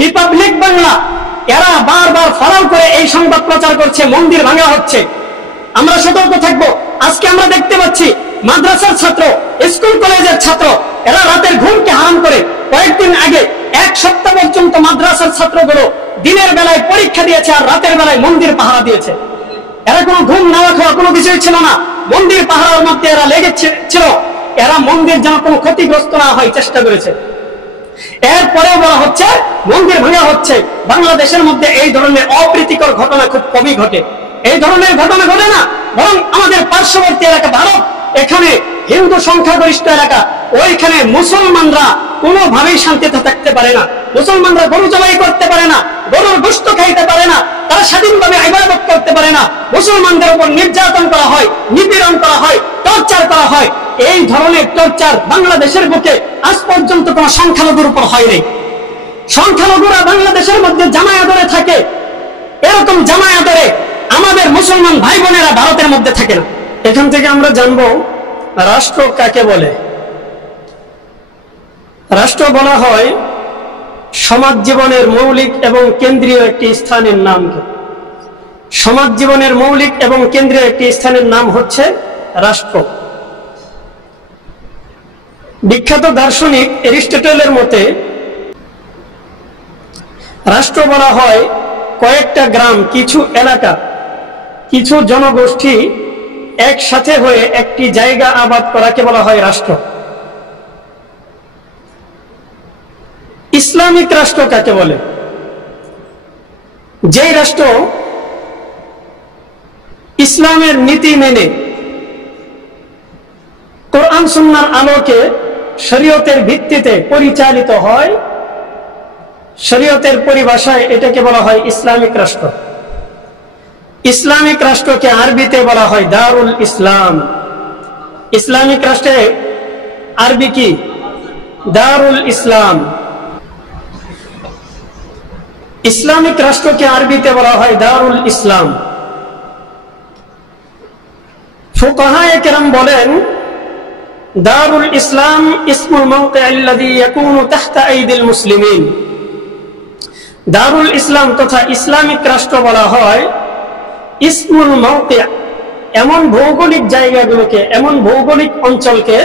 Republic Bangla এরা বারবার ফলাও করে এই সংবাদ প্রচার করছে মন্দির ভাঙা হচ্ছে। আমরা সতর্ক থাকবো। আজকে আমরা দেখতে পাচ্ছি মাদ্রাসার ছাত্র, স্কুল কলেজের ছাত্র, এরা রাতের ঘুমকে হারাম করে কয়েকদিন আগে 1 সপ্তাহ পর্যন্ত মাদ্রাসার ছাত্রগুলো দিনের বেলায় পরীক্ষা দিয়েছে আর রাতের বেলায় মন্দির পাহারা দিয়েছে। এরা কোনো ঘুম নাওয়া খাওয়া কোনো কিছুই ছিল না, মন্দির পাহারার মধ্যে এরা লেগেছিল। এরা মন্দির যেন কোনো ক্ষতিগ্রস্ত না হয় চেষ্টা করেছে। এরপরেও বলা হচ্ছে মন্দির ভাঙা হচ্ছে। বাংলাদেশের মধ্যে এই ধরনের অপ্রীতিকর ঘটনা খুব কমই ঘটে। এই ধরনের ঘটনা ঘটে না, বরং আমাদের পার্শ্ববর্তী এলাকা ভারত, এখানে হিন্দু সংখ্যাগরিষ্ঠ এলাকা, ওইখানে মুসলমানরা কোনোভাবেই শান্তিতে থাকতে পারে না। মুসলমানরা গরু জবাই করতে পারে না, গরুর গোশত খাইতে পারে না, তারা স্বাধীনভাবে ইবাদত করতে পারে না। মুসলমানদের উপর নির্যাতন করা হয়, নিপীড়ন করা হয়, টর্চার করা হয়। এই ধরনের টর্চার বাংলাদেশের বুকে আজ পর্যন্ত কোন সংখ্যালঘুর উপর হয়নি। সংখ্যালঘুরা বাংলাদেশের মধ্যে জামায়াতে থাকে, এরকম জামায়াতে আমাদের মুসলমান ভাই বোনেরা ভারতের মধ্যে থাকে না। এখান থেকে আমরা জানবো রাষ্ট্র কাকে বলে। রাষ্ট্র বলা হয় সমাজ জীবনের মৌলিক এবং কেন্দ্রীয় একটি স্থানের নামকে। সমাজ জীবনের মৌলিক এবং কেন্দ্রীয় একটি স্থানের নাম হচ্ছে রাষ্ট্র। বিখ্যাত দার্শনিক এরিস্টটলের মতে রাষ্ট্র বলা হয় কয়েকটা গ্রাম, কিছু এলাকা, কিছু জনগোষ্ঠী একসাথে হয়ে একটি জায়গা আবাদ করাকে বলা হয় রাষ্ট্র। ইসলামিক রাষ্ট্র কাকে বলে? যেই রাষ্ট্র ইসলামের নীতি মেনে কোরআন সুন্নাহর আলোকে শরীয়তের ভিত্তিতে পরিচালিত হয়, শরীয়তের পরিভাষায় এটাকে বলা হয় ইসলামিক রাষ্ট্র। ইসলামিক রাষ্ট্রকে আরবিতে বলা হয় দারুল ইসলাম। ইসলামিক রাষ্ট্রে আরবি কি? দারুল ইসলাম। ইসলামিক রাষ্ট্রকে আরবিতে বলা হয় দারুল ইসলাম। ফুকাহায়ে কেরাম বলেন দারুল ইসলাম ইসমুল মাওকিআল্লাযী ইয়াকুনু তাহতা আইদিল মুসলিমিন। দারুল ইসলাম তথা ইসলামিক রাষ্ট্র বলা হয় ইসমুল মাওকিআ, এমন ভৌগোলিক জায়গাগুলোকে, এমন ভৌগোলিক অঞ্চলকে,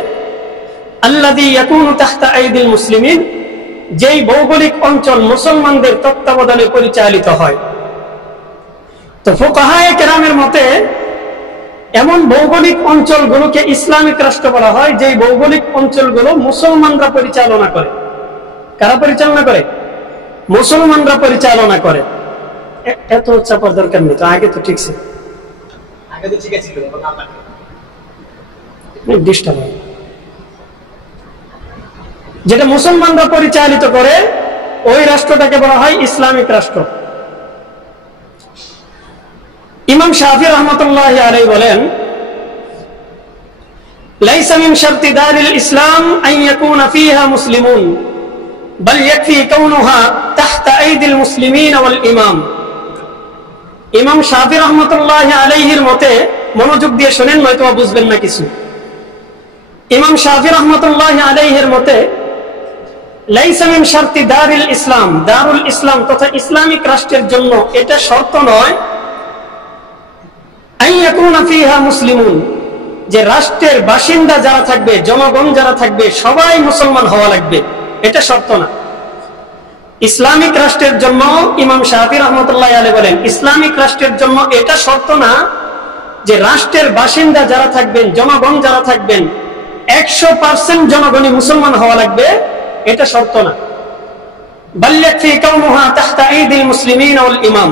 আল্লাযী ইয়াকুনু তাহতা আইদিল মুসলিমিন, যেই ভৌগোলিক অঞ্চল মুসলমানদের তত্ত্বাবধানে পরিচালিত হয়। তো ফুকাহায়ে কেরামের মতে এমন ভৌগোলিক অঞ্চলগুলোকে ইসলামিক রাষ্ট্র বলা হয় যেই ভৌগোলিক অঞ্চলগুলো মুসলমানরা পরিচালনা করে। কারা পরিচালনা করে? মুসলমানরা পরিচালনা করে। এত চাপার দরকার নেই, তো আগে তো ঠিক ছিল, আগে তো ঠিক ছিল, ডিস্টার্ব হয়। যেটা মুসলমানরা পরিচালিত করে ওই রাষ্ট্রটাকে বলা হয় ইসলামিক রাষ্ট্র। ইমাম শাফি রাহমাতুল্লাহি আলাইহি বলেন লাইসা মিন শারতি দারিল ইসলাম আন ইয়াকুনা ফিহা মুসলিমুন বাল ইয়াকফি কাউনুহা তাহতা আইদিল মুসলিমিন ওয়াল ইমাম। ইমাম শাফি রাহমাতুল্লাহি আলাইহির মতে, মনোযোগ দিয়ে শুনেন নয়তো বুঝবেন না কিছু। ইমাম শাফি রাহমাতুল্লাহি আলাইহির মতে লাইসা মিন শারতি দারিল ইসলাম, দারুল ইসলাম তথা ইসলামিক রাষ্ট্রের জন্য এটা শর্ত নয় আন ইয়াকুনা ফিহা মুসলিমুন, যে রাষ্ট্রের বাসিন্দা যারা থাকবে, জনগণ যারা থাকবে সবাই মুসলমান হওয়া লাগবে, এটা শর্ত না। ইসলামিক রাষ্ট্রের জন্য ইমাম শাফি রাহমাতুল্লাহি আলাইহি বলেন ইসলামিক রাষ্ট্রের জন্য এটা শর্ত না যে রাষ্ট্রের বাসিন্দা যারা থাকবেন, জনগণ যারা থাকবেন 100% জনগণই মুসলমান হওয়া লাগবে, এটা শর্ত না। বাল ইয়াকফি কাউনুহা তাহতা আইদিল মুসলিমিন ওয়াল ইমাম,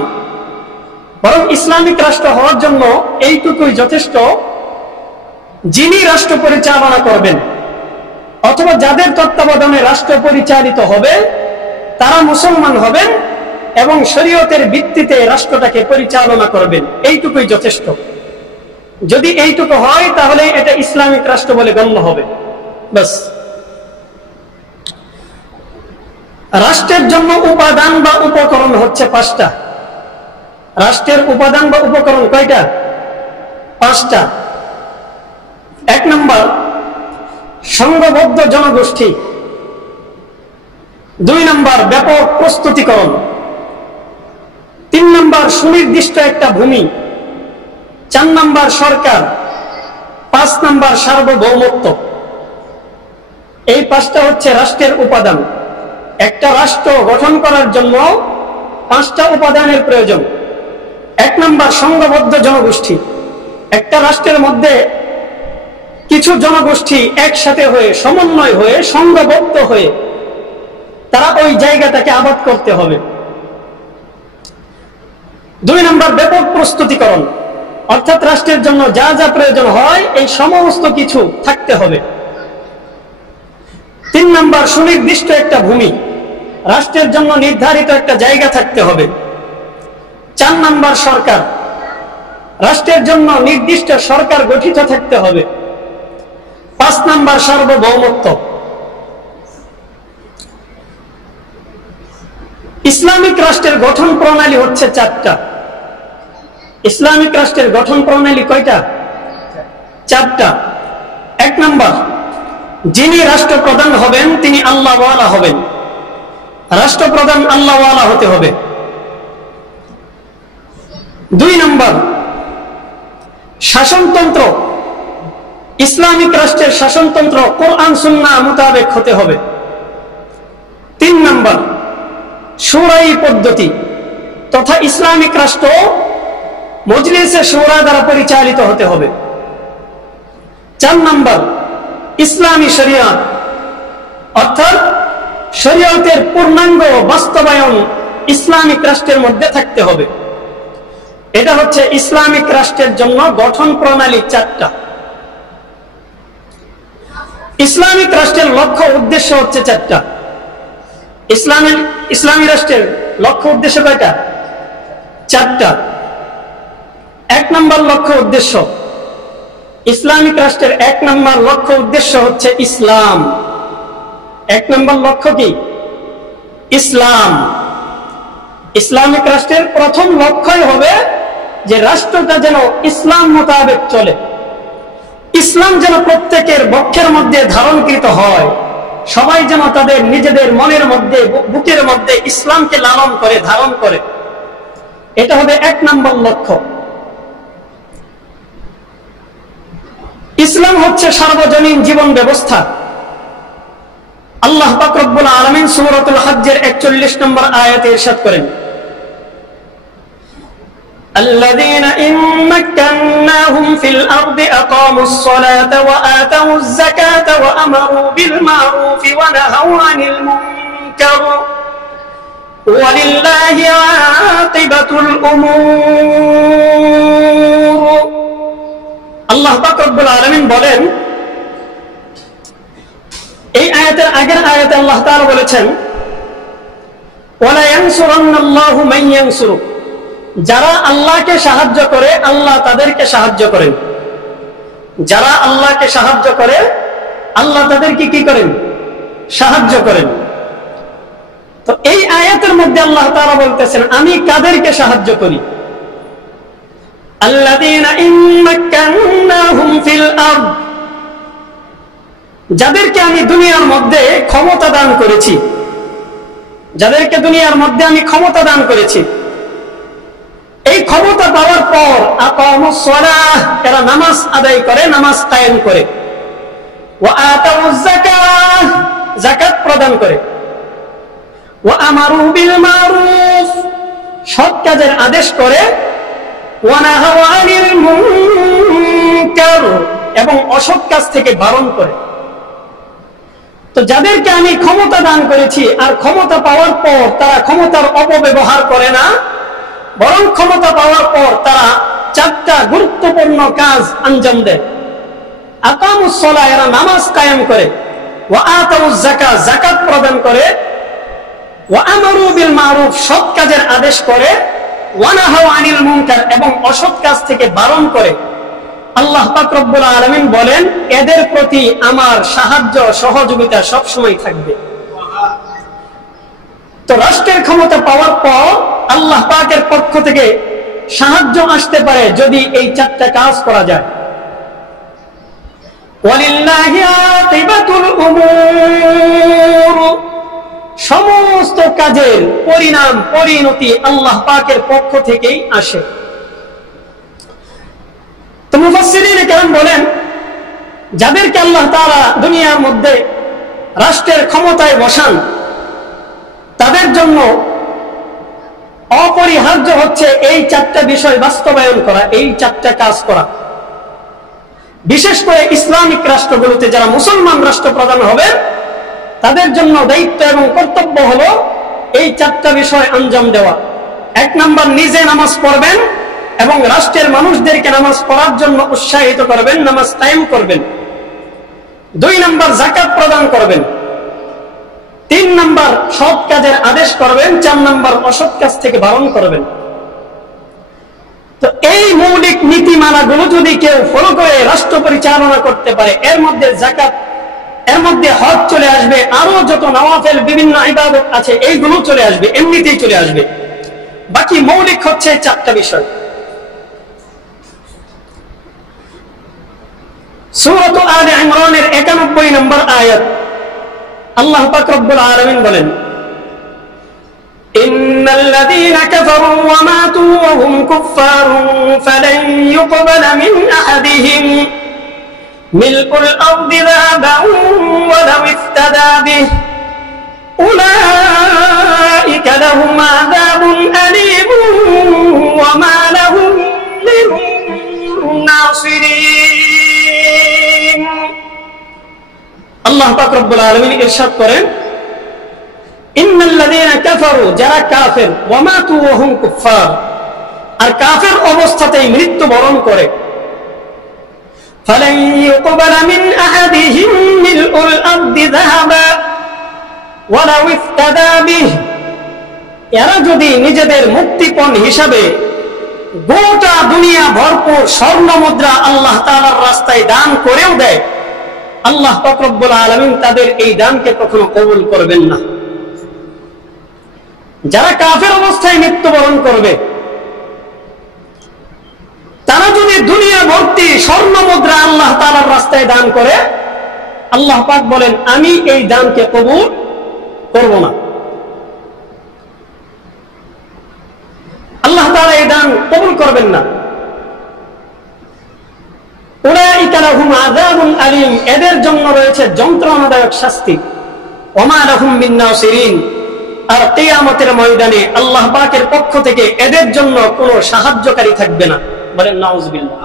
বরং ইসলামিক রাষ্ট্র হওয়ার জন্য এইটুকুই যথেষ্ট, যিনি রাষ্ট্র পরিচালনা করবেন অথবা যাদের তত্ত্বাবধানে রাষ্ট্র পরিচালিত হবে তারা মুসলমান হবেন এবং শরীয়তের ভিত্তিতে রাষ্ট্রটাকে পরিচালনা করবেন, এইটুকুই যথেষ্ট। যদি এইটুকু হয় তাহলে এটা ইসলামিক রাষ্ট্র বলে গণ্য হবে, বাস। রাষ্ট্রের জন্য উপাদান বা উপকরণ হচ্ছে 5টা। রাষ্ট্রের উপাদান বা উপকরণ কয়টা? 5টা। 1 নম্বর সংঘবদ্ধ জনগোষ্ঠী। 2 নম্বর ব্যাপক প্রস্তুতিকরণ, 3 নম্বর সুনির্দিষ্ট একটা ভূমি, 4 নম্বর সরকার, 5 নম্বর সার্বভৌমত্ব। এই 5টা হচ্ছে রাষ্ট্রের উপাদান। একটা রাষ্ট্র গঠন করার জন্য 5টা উপাদানের প্রয়োজন। 1 নম্বর সংঘবদ্ধ জনগোষ্ঠী। একটা রাষ্ট্রের মধ্যে কিছু জনগোষ্ঠী একসাথে হয়ে, সমন্বয় হয়ে, সংঘবদ্ধ হয়ে তারা ওই জায়গাটাকে আবাদ করতে হবে। 2 নম্বর ব্যাপক প্রস্তুতিকরণ, অর্থাৎ রাষ্ট্রের জন্য যা যা প্রয়োজন হয় এই সমস্ত কিছু থাকতে হবে। 3 নম্বর সুনির্দিষ্ট একটা ভূমি, রাষ্ট্রের জন্য নির্ধারিত একটা জায়গা থাকতে হবে। 4 নম্বর সরকার, রাষ্ট্রের জন্য নির্দিষ্ট সরকার গঠিত থাকতে হবে। 5 নম্বর সার্বভৌমত্ব। ইসলামিক রাষ্ট্রের গঠন প্রণালী হচ্ছে 4টা। ইসলামিক রাষ্ট্রের গঠন প্রণালী কয়টা? 4টা। 1 নম্বর, যিনি রাষ্ট্রপ্রধান হবেন তিনি আল্লাহওয়ালা হবেন। রাষ্ট্রপ্রধান আল্লাহওয়ালা হতে হবে। 2 নম্বর, শাসনতন্ত্র, ইসলামিক রাষ্ট্রের শাসনতন্ত্র কোরআন সুন্নাহ মোতাবেক হতে হবে। 3 নম্বর, শুরাই পদ্ধতি তথা ইসলামিক রাষ্ট্র মজলিসে শুরা দ্বারা পরিচালিত হতে হবে। 4 নম্বর, ইসলামী শরিয়ত, অর্থাৎ শরিয়তের পূর্ণাঙ্গ বাস্তবায়ন ইসলামিক রাষ্ট্রের মধ্যে থাকতে হবে। এটা হচ্ছে ইসলামিক রাষ্ট্রের জন্য গঠন প্রণালী 4টা। ইসলামিক রাষ্ট্রের লক্ষ্য উদ্দেশ্য হচ্ছে 4টা। ইসলামী রাষ্ট্রের লক্ষ্য উদ্দেশ্য কয়টা? 4টা। 1 নম্বর লক্ষ্য উদ্দেশ্য, ইসলামিক রাষ্ট্রের 1 নম্বর লক্ষ্য উদ্দেশ্য হচ্ছে ইসলাম। 1 নম্বর লক্ষ্য কি? ইসলাম। ইসলামিক রাষ্ট্রের প্রথম লক্ষ্যই হবে যে রাষ্ট্রটা যেন ইসলাম মোতাবেক চলে, ইসলাম যেন প্রত্যেকের বক্ষের মধ্যে ধারণকৃত হয়, সবাই যেন তাদের নিজেদের মনের মধ্যে, বুকের মধ্যে ইসলামকে লালন করে, ধারণ করে। এটা হবে 1 নম্বর লক্ষ্য। ইসলাম হচ্ছে সার্বজনীন জীবন ব্যবস্থা। আল্লাহ পাক রব্বুল আলামিন সূরাতুল হজ্জের 41 নম্বর আয়াতে ইরশাদ করেন, الذين إن مكناهم في الأرض أقاموا الصلاة وآتوا الزكاة وأمروا بالمعروف ونهوا عن المنكر ولله عاقبة الأمور। আল্লাহ পাক রব্বুল আলামিন বলেন, এই আয়াতের আগের আয়াতে আল্লাহ তাআলা বলেছেন, ওয়ালা ইয়ানসুরান্নাল্লাহু মান ইয়ানসুরু, যারা আল্লাহকে সাহায্য করে আল্লাহ তাদেরকে সাহায্য করেন। যারা আল্লাহকে সাহায্য করে আল্লাহ তাদেরকে কি করেন? সাহায্য করেন। তো এই আয়াতের মধ্যে আল্লাহ তাআলা বলতেছেন, আমি কাদেরকে সাহায্য করি? আল্লাযীনা ইম্মাক্কান্নাহুম ফিল আরদ, যাদেরকে আমি দুনিয়ার মধ্যে ক্ষমতা দান করেছি, যাদেরকে দুনিয়ার মধ্যে আমি ক্ষমতা দান করেছি। এই ক্ষমতা পাওয়ার পর আকামুস সালাহ, এরা নামাজ আদায় করে, নামাজ কায়েম করে। ওয়া আতাউজ যাকাত, যাকাত প্রদান করে। ওয়া আমারু বিল মারুফ, সৎ কাজের আদেশ করে। ওয়া নাহাউ আনিল মুনকার, এবং অসৎ কাজ থেকে বারণ করে। তো যাদেরকে আমি ক্ষমতা দান করেছি আর ক্ষমতা পাওয়ার পর তারা ক্ষমতার অপব্যবহার করে না, বরং ক্ষমতা পাওয়ার পর তারা 4টা গুরুত্বপূর্ণ কাজ আঞ্জাম দেয়। আকামুস সালাহ, এরা নামাজ কায়েম করে। ওয়া আতাউজ যাকাত, যাকাত প্রদান করে। ওয়া আমারু বিল মারুফ, সৎ কাজের আদেশ করে। ওয়া নাহাউ আনিল মুনকার, এবং অসৎ কাজ থেকে বারণ করে। আল্লাহ পাক রব্বুল আলামিন বলেন, এদের প্রতি আমার সাহায্য সহযোগিতা সব সময় থাকবে। তো রাষ্ট্রের ক্ষমতা পাওয়ার পর আল্লাহ পাকের পক্ষ থেকে সাহায্য আসতে পারে যদি এই 4টা কাজ করা যায়। ওয়ালিল্লাহি আকিবাতুল উমুর, সমস্ত কাজের পরিণাম পরিণতি আল্লাহ পাকের পক্ষ থেকেই আসে। তো মুফাসসিরিন কেরাম বলেন, যাদেরকে আল্লাহ তাআলা দুনিয়ার মধ্যে রাষ্ট্রের ক্ষমতায় বসান, তাদের জন্য অপরিহার্য হচ্ছে এই চারটা বিষয় বাস্তবায়ন করা, এই চারটা কাজ করা। বিশেষ করে ইসলামিক রাষ্ট্রগুলোতে যারা মুসলমান রাষ্ট্রপ্রধান হবে, তাদের জন্য দায়িত্ব এবং কর্তব্য হলো এই চারটা বিষয় আঞ্জাম দেওয়া। 1 নাম্বার, নিজে নামাজ পড়বেন এবং রাষ্ট্রের মানুষদেরকে নামাজ পড়ার জন্য উৎসাহিত করবেন, নামাজ কায়েম করবেন। 2 নাম্বার, যাকাত প্রদান করবেন। 3 নাম্বার, সৎ কাজের আদেশ করবেন। 4 নাম্বার, অসৎ কাজ থেকে বারণ করবেন। তো এই মৌলিক নীতিমালাগুলো যদি কেউ ফলো করে রাষ্ট্র পরিচালনা করতে পারে, এর মধ্যে যাকাত, এর মধ্যে হজ চলে আসবে, আরো যত নওয়াফেল বিভিন্ন ইবাদত আছে এইগুলো চলে আসবে, এমনিতেই চলে আসবে। বাকি মৌলিক হচ্ছে 4টা বিষয়। সূরা আলে ইমরানের 91 নম্বর আয়াত, আল্লাহ পাক রব্বুল আলামিন বলেন, ইন্নাল লাযীনা কাফারু ওয়া মাতু ওয়া হুম কুফফারুন ফালান ইউকবালা মিন আহাদিহিম মিলকুল আরদি যাহাবান ওয়া লাউ ইফতাদা বিহি উলাইকা লাহুম আযাবুন আলীমুন ওয়া মা লাহুম মিন নাসিরিন। আল্লাহ পাক রব্বুল আলামিন ইরশাদ করেন, ইন্নাল লাযীনা কাফারু, যারা কাফের, ওয়া মাতু ওয়া হুম কুফফার, আর কাফের অবস্থাতেই মৃত্যুবরণ করে, ফালান ইউকবালা মিন আহাদিহিম মিলউল আরদি যাহাবা ওয়া লাউ ইফতাদা বিহি, এরা যদি নিজেদের মুক্তিপণ হিসাবে গোটা দুনিয়া ভরপুর স্বর্ণ মুদ্রা আল্লাহ তাআলার রাস্তায় দান করেও দেয়, আল্লাহ পাক রব্বুল আলামিন তাদের এই দানকে কখনো কবুল করবেন না। যারা কাফের অবস্থায় মৃত্যুবরণ করবে, তারা যদি দুনিয়া ভর্তি স্বর্ণ মুদ্রা আল্লাহ তাআলার রাস্তায় দান করে, আল্লাহ পাক বলেন আমি এই দানকে কবুল করব না। আল্লাহ তাআলা এই দান কবুল করবেন না। উলাইকা লাহুম আযাবুন আলীম, এদের জন্য রয়েছে যন্ত্রণাদায়ক শাস্তি। ওয়া মা লাহুম মিন নাসিরিন, আর কিয়ামতের ময়দানে আল্লাহ পাকের পক্ষ থেকে এদের জন্য কোনো সাহায্যকারী থাকবে না। বলেন নাউযুবিল্লাহ।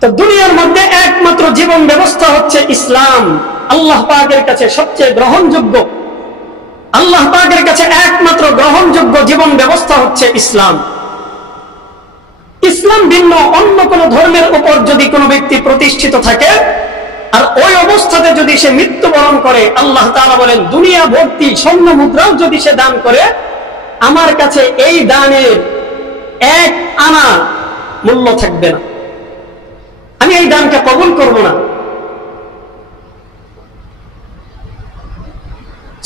তো দুনিয়ার মধ্যে একমাত্র জীবন ব্যবস্থা হচ্ছে ইসলাম, আল্লাহ পাকের কাছে সবচেয়ে গ্রহণযোগ্য, আল্লাহ পাকের কাছে একমাত্র গ্রহণযোগ্য জীবন ব্যবস্থা হচ্ছে ইসলাম। ইসলাম ভিন্ন অন্য কোন ধর্মের উপর যদি কোনো ব্যক্তি প্রতিষ্ঠিত থাকে আর ওই অবস্থাতে যদি সে মৃত্যুবরণ করে, আল্লাহ তাআলা বলেন দুনিয়া ভর্তি স্বর্ণ মুদ্রাও যদি সে দান করে, আমার কাছে এই দানের 1 আনা মূল্য থাকবে না, আমি এই দানকে কবুল করব না।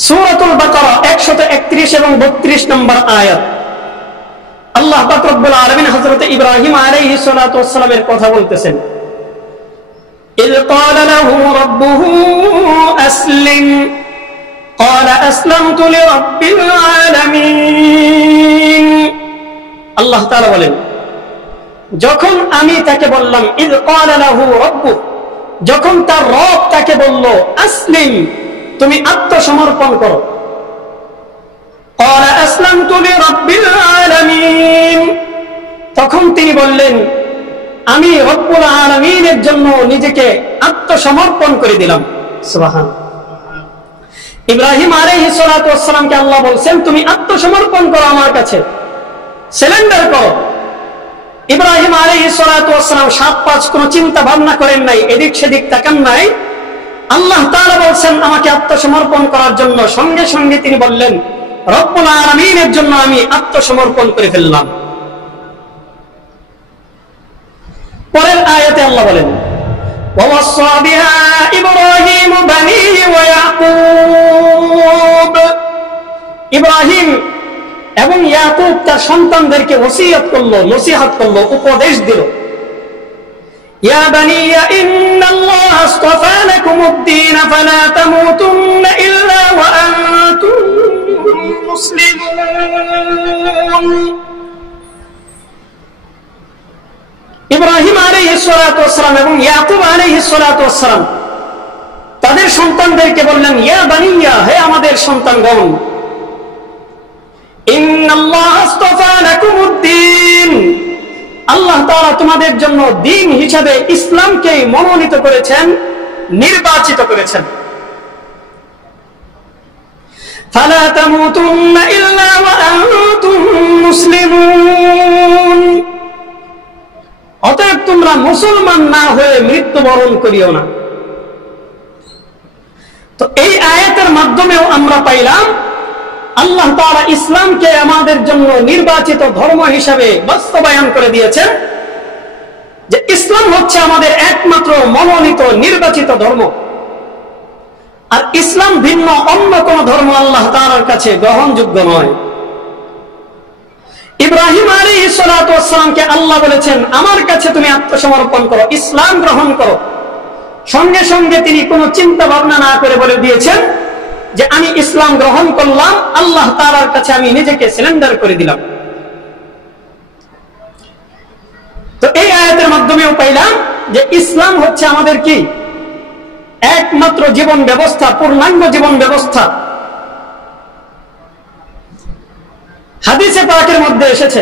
সূরাতুল বাকারা 131 এবং 32 নম্বর আয়াত, আল্লাহ পাক রব্বুল আলামিন হযরত ইব্রাহিম আলাইহিস সালাতু ওয়াস সালামের কথা বলতেছেন, ইয ক্বালা লাহু রাব্বুহু আসলিম ক্বালা আসলামতু লিরাব্বিল আলামিন। আল্লাহ তাআলা বলেন, যখন আমি তাকে বললাম, ইয ক্বালা লাহু রাব্বু, যখন তার রব তাকে বলল আসলিম, তুমি আত্মসমর্পণ করো, ক্বালা আসলামতু লিরাব্বিল আলামিন, তখন তিনি বললেন আমি রব্বুল আলামিনের জন্য নিজেকে আত্মসমর্পণ করে দিলাম। সুবহানাল্লাহ। ইব্রাহিম আলাইহিস সালাতু ওয়াস সালামকে আল্লাহ বলছেন তুমি আত্মসমর্পণ করো আমার কাছে, সারেন্ডার করো। ইব্রাহিম আলাইহিস সালাতু ওয়াস সালাম 7-5 কোনো চিন্তা ভাবনা করেন নাই, এদিক সেদিক তাকান নাই। আল্লাহ তাআলা বলছেন আমাকে আত্মসমর্পণ করার জন্য, সঙ্গে সঙ্গে তিনি বললেন রব্বুল আলামিনের জন্য আমি আত্মসমর্পণ করে ফেললাম। পরের আয়াতে আল্লাহ বলেন, ওয়াসাা বিহা ইব্রাহিম বানিহি ওয়া ইয়াকুব, ইব্রাহিম এবং ইয়াকুব তার সন্তানদেরকে ওসিয়ত করলো, নসিহত করলো, উপদেশ দিল। ইয়া বানিয়া ইন্নাল্লাহা আসতাফা লাকুমুদ-দীন ফালা তামুতুন্না ইল্লা ওয়া আনতুম মুসলিমুন। ইব্রাহিম আলাইহিস সালাতু ওয়াস সালাম এবং ইয়াকুব আলাইহিস সালাতু ওয়াস সালাম তাদের সন্তানদেরকে বললেন, ইয়া বানিয়া, হে আমাদের সন্তানগণ, ইন্নাল্লাহা আসতাফা লাকুমুদ-দীন, আল্লাহ তাআলা তোমাদের জন্য দ্বীন হিসাবে ইসলামকে মনোনীত করেছেন, নির্বাচিত করেছেন। ফালা তামুতুন্না ইল্লা ওয়া আনতুম মুসলিমুন, অতএব তোমরা মুসলমান না হয়ে মৃত্যুবরণ করিও না। তো এই আয়াতের মাধ্যমেও আমরা পাইলাম আল্লাহ তাআলা ইসলামকে আমাদের জন্য নির্বাচিত ধর্ম হিসাবে বাস্তবায়ন করে দিয়েছেন, যে ইসলাম হচ্ছে আমাদের একমাত্র মনোনীত নির্বাচিত ধর্ম। আর ইসলাম ভিন্ন অন্য কোন ধর্ম আল্লাহ তাআলার কাছে গ্রহণযোগ্য নয়। ইব্রাহিম আলাইহিস সালাতু ওয়াস সালামকে আল্লাহ বলেছেন, আমার কাছে তুমি আত্মসমর্পণ করো, ইসলাম গ্রহণ করো। সঙ্গে সঙ্গে তিনি কোনো চিন্তা ভাবনা না করে বলে দিয়েছেন যে আমি ইসলাম গ্রহণ করলাম, আল্লাহ তাআলার কাছে আমি নিজেকে সারেন্ডার করে দিলাম। তো এই আয়াতের মাধ্যমেও পাইলাম যে ইসলাম হচ্ছে আমাদের কি একমাত্র জীবন ব্যবস্থা, পূর্ণাঙ্গ জীবন ব্যবস্থা। হাদিসে পাকের মধ্যে এসেছে,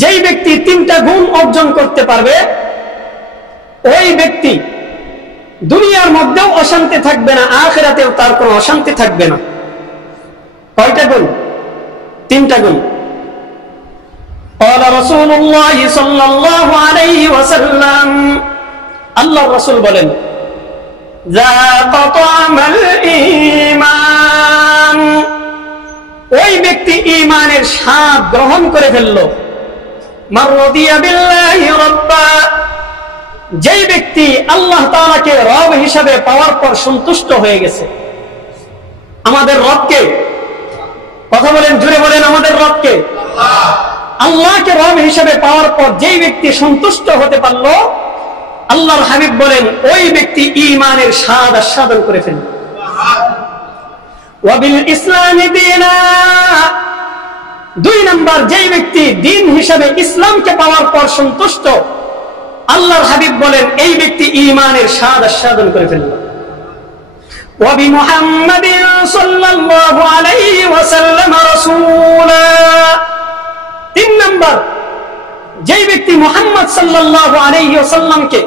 যেই ব্যক্তি তিনটা গুণ অর্জন করতে পারবে ওই ব্যক্তি দুনিয়ার মধ্যেও অশান্তি থাকবে না, আখিরাতেও তার কোনো অশান্তি থাকবে না। কয়টা গুণ? তিনটা গুণ। ক্বালা রাসূলুল্লাহ সাল্লাল্লাহু আলাইহি ওয়াসাল্লাম, আল্লাহর রাসূল বলেন, যাকা তা'মাল ঈমান, ওই ব্যক্তি ঈমানের স্বাদ গ্রহণ করে ফেলল। মান রাদিয়া বিল্লাহি রাব্বা, যেই ব্যক্তি আল্লাহ তাআলাকে রব হিসাবে পাওয়ার পর সন্তুষ্ট হয়ে গেছে। আমাদের রবকে, কথা বলেন, জুড়ে বলেন, আমাদের রবকে, আল্লাহকে রব হিসাবে পাওয়ার পর যেই ব্যক্তি সন্তুষ্ট হতে পারল, আল্লাহর হাবিব বলেন ওই ব্যক্তি ঈমানের স্বাদ আস্বাদন করে ফেলল। ওয়া বিল ইসলামি দীনা, দুই নাম্বার, যেই ব্যক্তি দ্বীন হিসাবে ইসলামকে পাওয়ার পর সন্তুষ্ট, আল্লাহর হাবিব বলেন এই ব্যক্তি ঈমানের স্বাদ আস্বাদন করে ফেলল। ওয়া বিমুহাম্মাদিন সাল্লাল্লাহু আলাইহি ওয়াসাল্লাম রাসূলা, তিন নাম্বার, যেই ব্যক্তি মুহাম্মদ সাল্লাল্লাহু আলাইহি ওয়াসাল্লামকে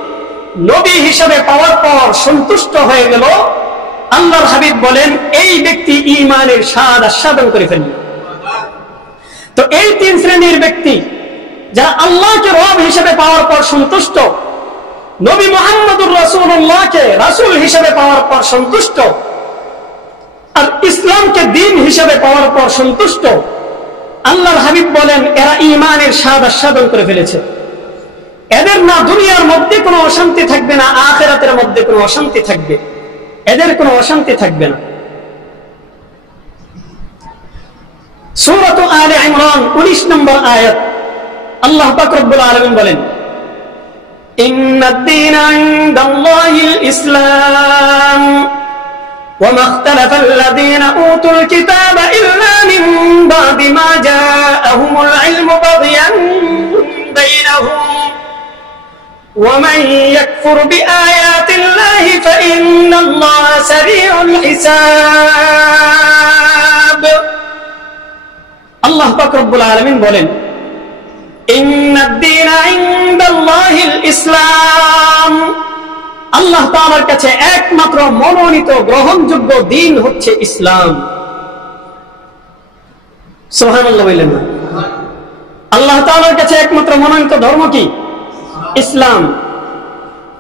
নবী হিসাবে পাওয়ার পর সন্তুষ্ট হয়ে গেল, আল্লাহর হাবিব বলেন এই ব্যক্তি ঈমানের স্বাদ আস্বাদন করে ফেলল। তো এই তিন শ্রেণীর ব্যক্তি যারা আল্লাহকে রব হিসেবে পাওয়ার পর সন্তুষ্ট, নবী মুহাম্মদুর রাসূলুল্লাহকে রাসূল হিসেবে পাওয়ার পর সন্তুষ্ট, আর ইসলামকে দ্বীন হিসেবে পাওয়ার পর সন্তুষ্ট, আল্লাহর হাবিব বলেন এরা ঈমানের স্বাদ আস্বাদন করে ফেলেছে। এদের না দুনিয়ার মধ্যে কোনো অশান্তি থাকবে, না আখিরাতের মধ্যে কোনো অশান্তি থাকবে, এদের কোনো অশান্তি থাকবে না। সূরা আলে ইমরান 19 নম্বর আয়াত, আল্লাহ পাক রব্বুল আলামিন বলেন, ইন্নাদ-দীনা ইনদাল্লাহিল ইসলাম ওয়া মা ইখতালাফাল্লাযীনা উতুল কিতাবা ইল্লা মিন বা'দি মা জাআহুমুল ইলমু বাগয়ান বাইনাহুম ওয়া মান ইয়াকফুর বিআয়াতিল্লাহি ফাইন্নাল্লাহা সারিউল হিসাব। আল্লাহ পাক রব্বুল আলামিন বলেন, ইন্নাদ-দীনা ইনদাল্লাহিল ইসলাম, আল্লাহ তাআলার কাছে একমাত্র মনোনীত গ্রহণযোগ্য দ্বীন হচ্ছে ইসলাম। সুবহানাল্লাহ বললেন না? আল্লাহ তাআলার কাছে একমাত্র মনোনীত ধর্ম কি? ইসলাম।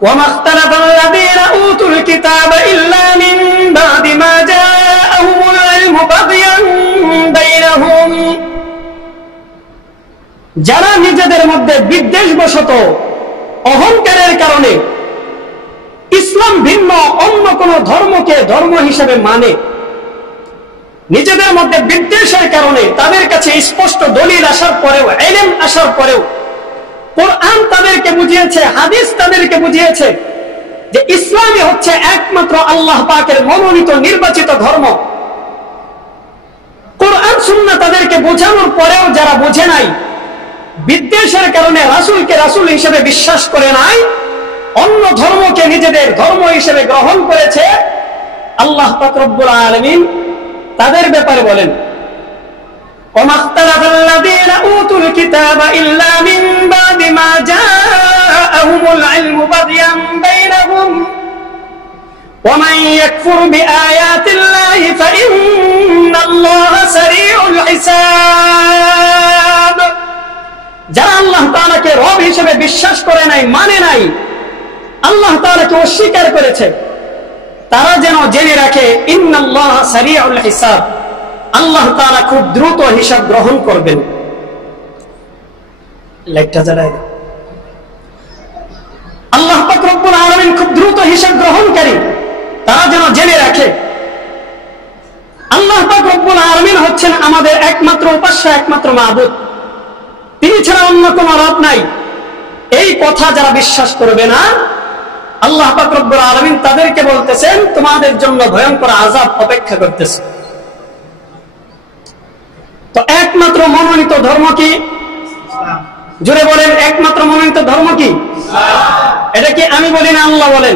ওয়া মা ইখতালাফাল্লাযীনা উতুল কিতাবা ইল্লা মিন বা'দি মা জাআহুমুল ইলমু বাগয়ান বাইনাহুম, যারা নিজেদের মধ্যে বিদ্বেষবশত অহংকারের কারণে ইসলাম ভিন্ন অন্য কোন ধর্মকে ধর্ম হিসেবে মানে, নিজেদের মধ্যে বিদ্বেষের কারণে তাদের কাছে স্পষ্ট দলিল আসার পরেও, ইলম আসার পরেও কোরআন তাদেরকে বুঝিয়েছে, হাদিস তাদেরকে বুঝিয়েছে যে ইসলামই হচ্ছে একমাত্র আল্লাহ পাকের মনোনীত নির্বাচিত ধর্ম। কোরআন সুন্নাহ তাদেরকে বোঝানোর পরেও যারা বোঝে নাই, বিদ্বেষের কারণে রাসূলকে রাসূল হিসেবে বিশ্বাস করে নাই, অন্য ধর্মকে নিজেদের ধর্ম হিসেবে গ্রহণ করেছে, আল্লাহ পাক রব্বুল আলামিন তাদের ব্যাপারে বলেন, وما اختلف الذين اوتوا الكتاب الا من بعد ما جاءهم العلم بغيا بينهم ومن يكفر بآيات الله فإن الله سريع الحساب। যারা আল্লাহ তাআলাকে রব হিসেবে বিশ্বাস করে নাই, মানে নাই, আল্লাহ তাআলাকে অস্বীকার করেছে, তারা যেন জেনে রাখে ইন্নাল্লাহ সারিউল হিসাব, আল্লাহ তাআলা খুব দ্রুত হিসাব গ্রহণ করবেন। লাইটটা জ্বালায় দাও। আল্লাহ পাক রব্বুল আলামিন খুব দ্রুত হিসাব গ্রহণকারী, তারা যেন জেনে রাখে। আল্লাহ পাক রব্বুল আলামিন হচ্ছেন আমাদের একমাত্র উপাস্য, একমাত্র মাবুদ, তিনি ছাড়া অন্য কোনো রব নাই। এই কথা যারা বিশ্বাস করবে না, আল্লাহ পাক রব্বুল আলামিন তাদেরকে বলতেছেন তোমাদের জন্য ভয়ঙ্কর আযাব অপেক্ষা করতেছে। তো একমাত্র মনোনীত ধর্ম কি? জোরে বলেন, একমাত্র মনোনীত ধর্ম কি? এটা কি আমি বলি না আল্লাহ বলেন?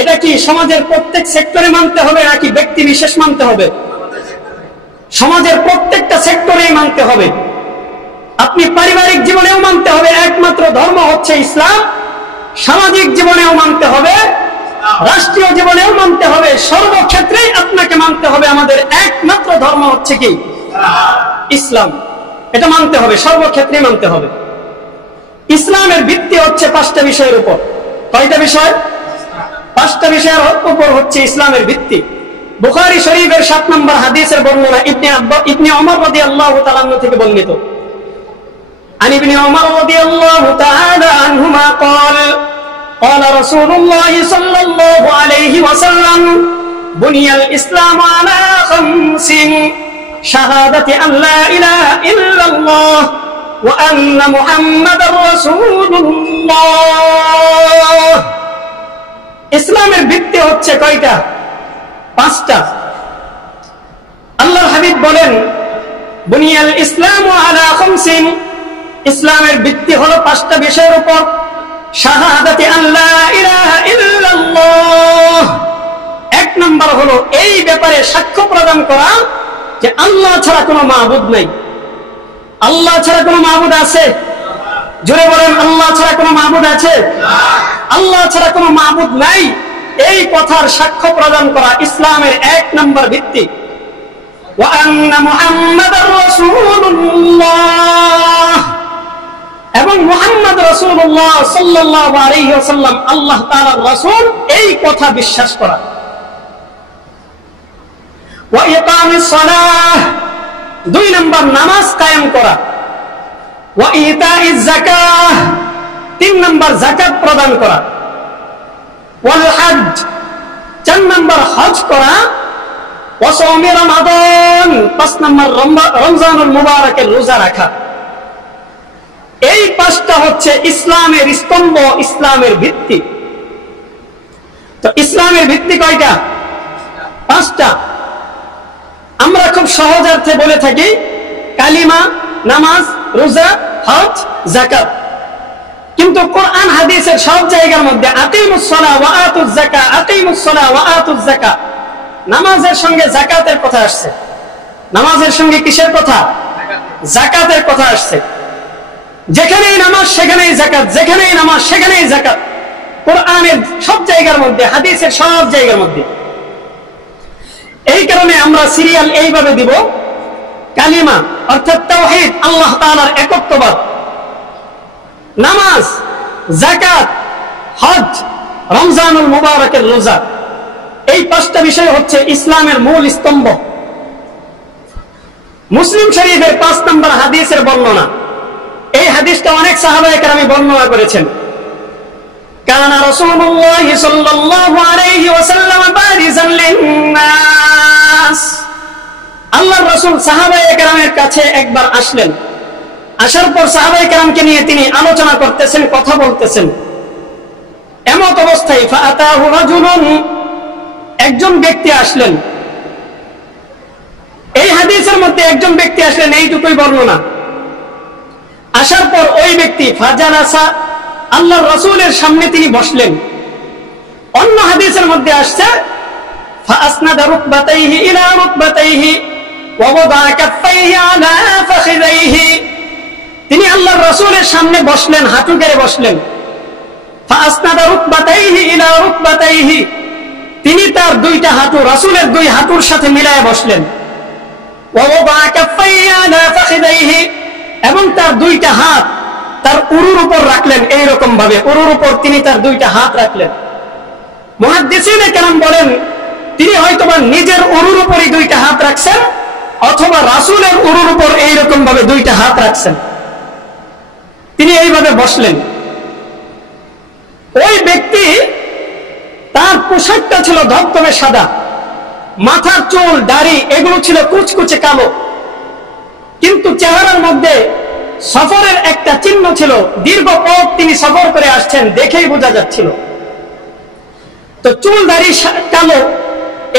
এটা কি সমাজের প্রত্যেক সেক্টরে মানতে হবে নাকি ব্যক্তি বিশেষ মানতে হবে? সমাজের প্রত্যেকটা সেক্টরেই মানতে হবে। আপনি পারিবারিক জীবনেও মানতে হবে একমাত্র ধর্ম হচ্ছে ইসলাম, সামাজিক জীবনেও মানতে হবে, রাষ্ট্রীয় জীবনেও মানতে হবে, সর্বক্ষেত্রেই আপনাকে মানতে হবে আমাদের একমাত্র ধর্ম হচ্ছে কি? ইসলাম। এটা মানতে হবে, সর্বক্ষেত্রেই মানতে হবে। ইসলামের ভিত্তি হচ্ছে 5টা বিষয়ের উপর। কয়টা বিষয়? 5টা বিষয়ের উপর হচ্ছে ইসলামের ভিত্তি। বুখারী শরীফের 7 নম্বর হাদিসের বর্ণনা ইবনে ওমর রাদিয়াল্লাহু তাআলা থেকে বর্ণিত। عن ابن عمر رضي الله تعالى عنهما قال قال رسول الله صلى الله عليه وسلم بني الإسلام على 5 شهادة أن لا إله إلا الله وأن محمد رسول الله। ইসলামের ভিত্তি হচ্ছে কয়টা? 5টা। আল্লাহর হাবিব বলেন বুনিয়াল ইসলামু আলা 5, ইসলামের ভিত্তি হলো 5টা বিষয়ের উপর। শাহাদাতি আল্লা ইলাহা ইল্লাল্লাহ, 1 নম্বর হলো এই ব্যাপারে সাক্ষ্য প্রদান করা যে আল্লাহ ছাড়া কোনো মাবুদ নাই। আল্লাহ ছাড়া কোনো মাবুদ আছে? জোরে বলেন, আল্লাহ ছাড়া কোনো মাবুদ আছে? আল্লাহ ছাড়া কোনো মাবুদ নাই, এই কথার সাক্ষ্য প্রদান করা ইসলামের 1 নম্বর ভিত্তি। ওয়া আন্না মুহাম্মাদার রাসূলুল্লাহ, এবং মুহাম্মদ রাসূলুল্লাহ সাল্লাল্লাহু আলাইহি ওয়াসাল্লাম আল্লাহ তাআলার রাসূল, এই কথা বিশ্বাস করা। ওয়া ইকামিস সালাহ, 2 নম্বর নামাজ কায়েম করা। ওয়া ইতাইজ যাকাহ, 3 নম্বর যাকাত প্রদান করা। ওয়াল হজ, 4 নম্বর হজ করা। ওয়া সাওমি রমাদান, 5 নম্বর রমজানুল মুবারকের রোজা রাখা। এই 5টা হচ্ছে ইসলামের স্তম্ভ, ইসলামের ভিত্তি। তো ইসলামের ভিত্তি কয়টা? 5টা। আমরা খুব সহজার্থে বলে থাকি কালিমা, নামাজ, রোজা, হজ, যাকাত। কিন্তু কোরআন হাদিসের সব জায়গার মধ্যে আকিমুস সালাহ ওয়া আতুজ যাকাত, আকিমুস সালাহ ওয়া আতুজ যাকাত, নামাজের সঙ্গে যাকাতের কথা আসছে। নামাজের সঙ্গে কিসের কথা? যাকাতের কথা আসছে। যেখানেই নামাজ সেখানেই যাকাত, যেখানেই নামাজ সেখানেই যাকাত। কোরআনের সব জায়গার মধ্যে, হাদিসের সব জায়গার মধ্যে। এই কারণে আমরা সিরিয়াল এইভাবে দিব, কালিমা অর্থাৎ তাওহীদ, আল্লাহ তাআলার একত্ববাদ, নামাজ, যাকাত, হজ, রমজানুল মুবারকের রোজা। এই 5টা বিষয় হচ্ছে ইসলামের মূল স্তম্ভ। মুসলিম শরীফের 5 নম্বর হাদিসের বর্ণনা। এই হাদিসটা অনেক সাহাবায়ে কেরাম বর্ণনা করেছেন। কানা রাসূলুল্লাহ সাল্লাল্লাহু আলাইহি ওয়াসাল্লাম বারিজান লিন-নাস, আল্লাহর রাসূল সাহাবায়ে কেরামের কাছে একবার আসলেন। আসার পর সাহাবায়ে কেরামকে নিয়ে তিনি আলোচনা করতেছেন, কথা বলতেছেন। এমত অবস্থায় ফাআতাহু রাজুলুন, একজন ব্যক্তি আসলেন। এই হাদিসের মধ্যে একজন ব্যক্তি আসলেন, এইটুকুই বর্ণনা। আসার পর ওই ব্যক্তি ফাজালাসা, আল্লাহর রাসূলের সামনে তিনি বসলেন। অন্য হাদিসের মধ্যে আসছে ফাআসনাদা রুকবাতাইহি ইলা রুকবাতাইহি ওয়া ওয়াদা কাফাইহি আলা ফাখিযাইহি, তিনি আল্লাহর রাসূলের সামনে বসলেন, হাঁটু গেড়ে বসলেন। ফাআসনাদা রুকবাতাইহি ইলা রুকবাতাইহি, তিনি তার দুইটা হাঁটু রাসূলের দুই হাঁটুর সাথে মিলায়ে বসলেন। ওয়া ওয়াদা কাফাইহি আলা ফাখিযাইহি, এবং তার দুইটা হাত তার উরুর উপর রাখলেন, এইরকম ভাবে উরুর উপর তিনি তার দুইটা হাত রাখলেন। মুহাদ্দিসিনে কেরাম বলেন তিনি হয়তোবা নিজের উরুর উপরই দুইটা হাত রাখছেন, অথবা রাসূলের উরুর উপর এইরকম ভাবে দুইটা হাত রাখছেন। তিনি এইভাবে বসলেন। ওই ব্যক্তি, তার পোশাকটা ছিল ধবধবে সাদা, মাথার চুল দাড়ি এগুলো ছিল কুচকুচে কালো, কিন্তু চেহারার মধ্যে সফরের একটা চিহ্ন ছিল। দীর্ঘ পথ তিনি সফর করে আসছেন, দেখেই বোঝা যাচ্ছিল। তো চুল দাড়ি কালো,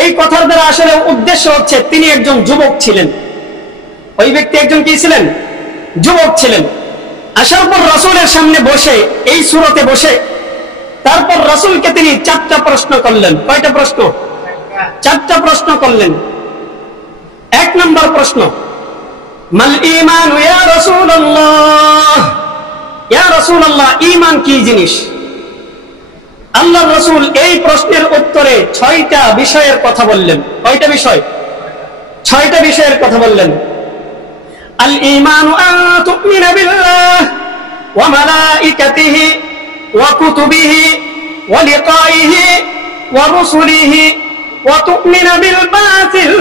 এই কথার দ্বারা আসলে উদ্দেশ্য হচ্ছে তিনি একজন যুবক ছিলেন। ওই ব্যক্তি একজন কি ছিলেন? যুবক ছিলেন। আসার পর রাসূলের সামনে বসে, এই সুরতে বসে, তারপর রাসূলকে তিনি 4টা প্রশ্ন করলেন। কয়টা প্রশ্ন? 4টা প্রশ্ন করলেন। 1 নম্বর প্রশ্ন, মাল ঈমান ইয়া রাসূলুল্লাহ, ইয়া রাসূলুল্লাহ, ঈমান কি জিনিস? আল্লাহর রাসূল এই প্রশ্নের উত্তরে 6টা বিষয়ের কথা বললেন। কয়টা বিষয়? 6টা বিষয়ের কথা বললেন। আল ঈমানু আন তুমিনা বিল্লাহ ওয়া মালাইকাতিহি ওয়া কুতুবিহি ওয়া লিকাইহি ওয়া রুসুলিহি ওয়া তুমিনা বিল বাতিল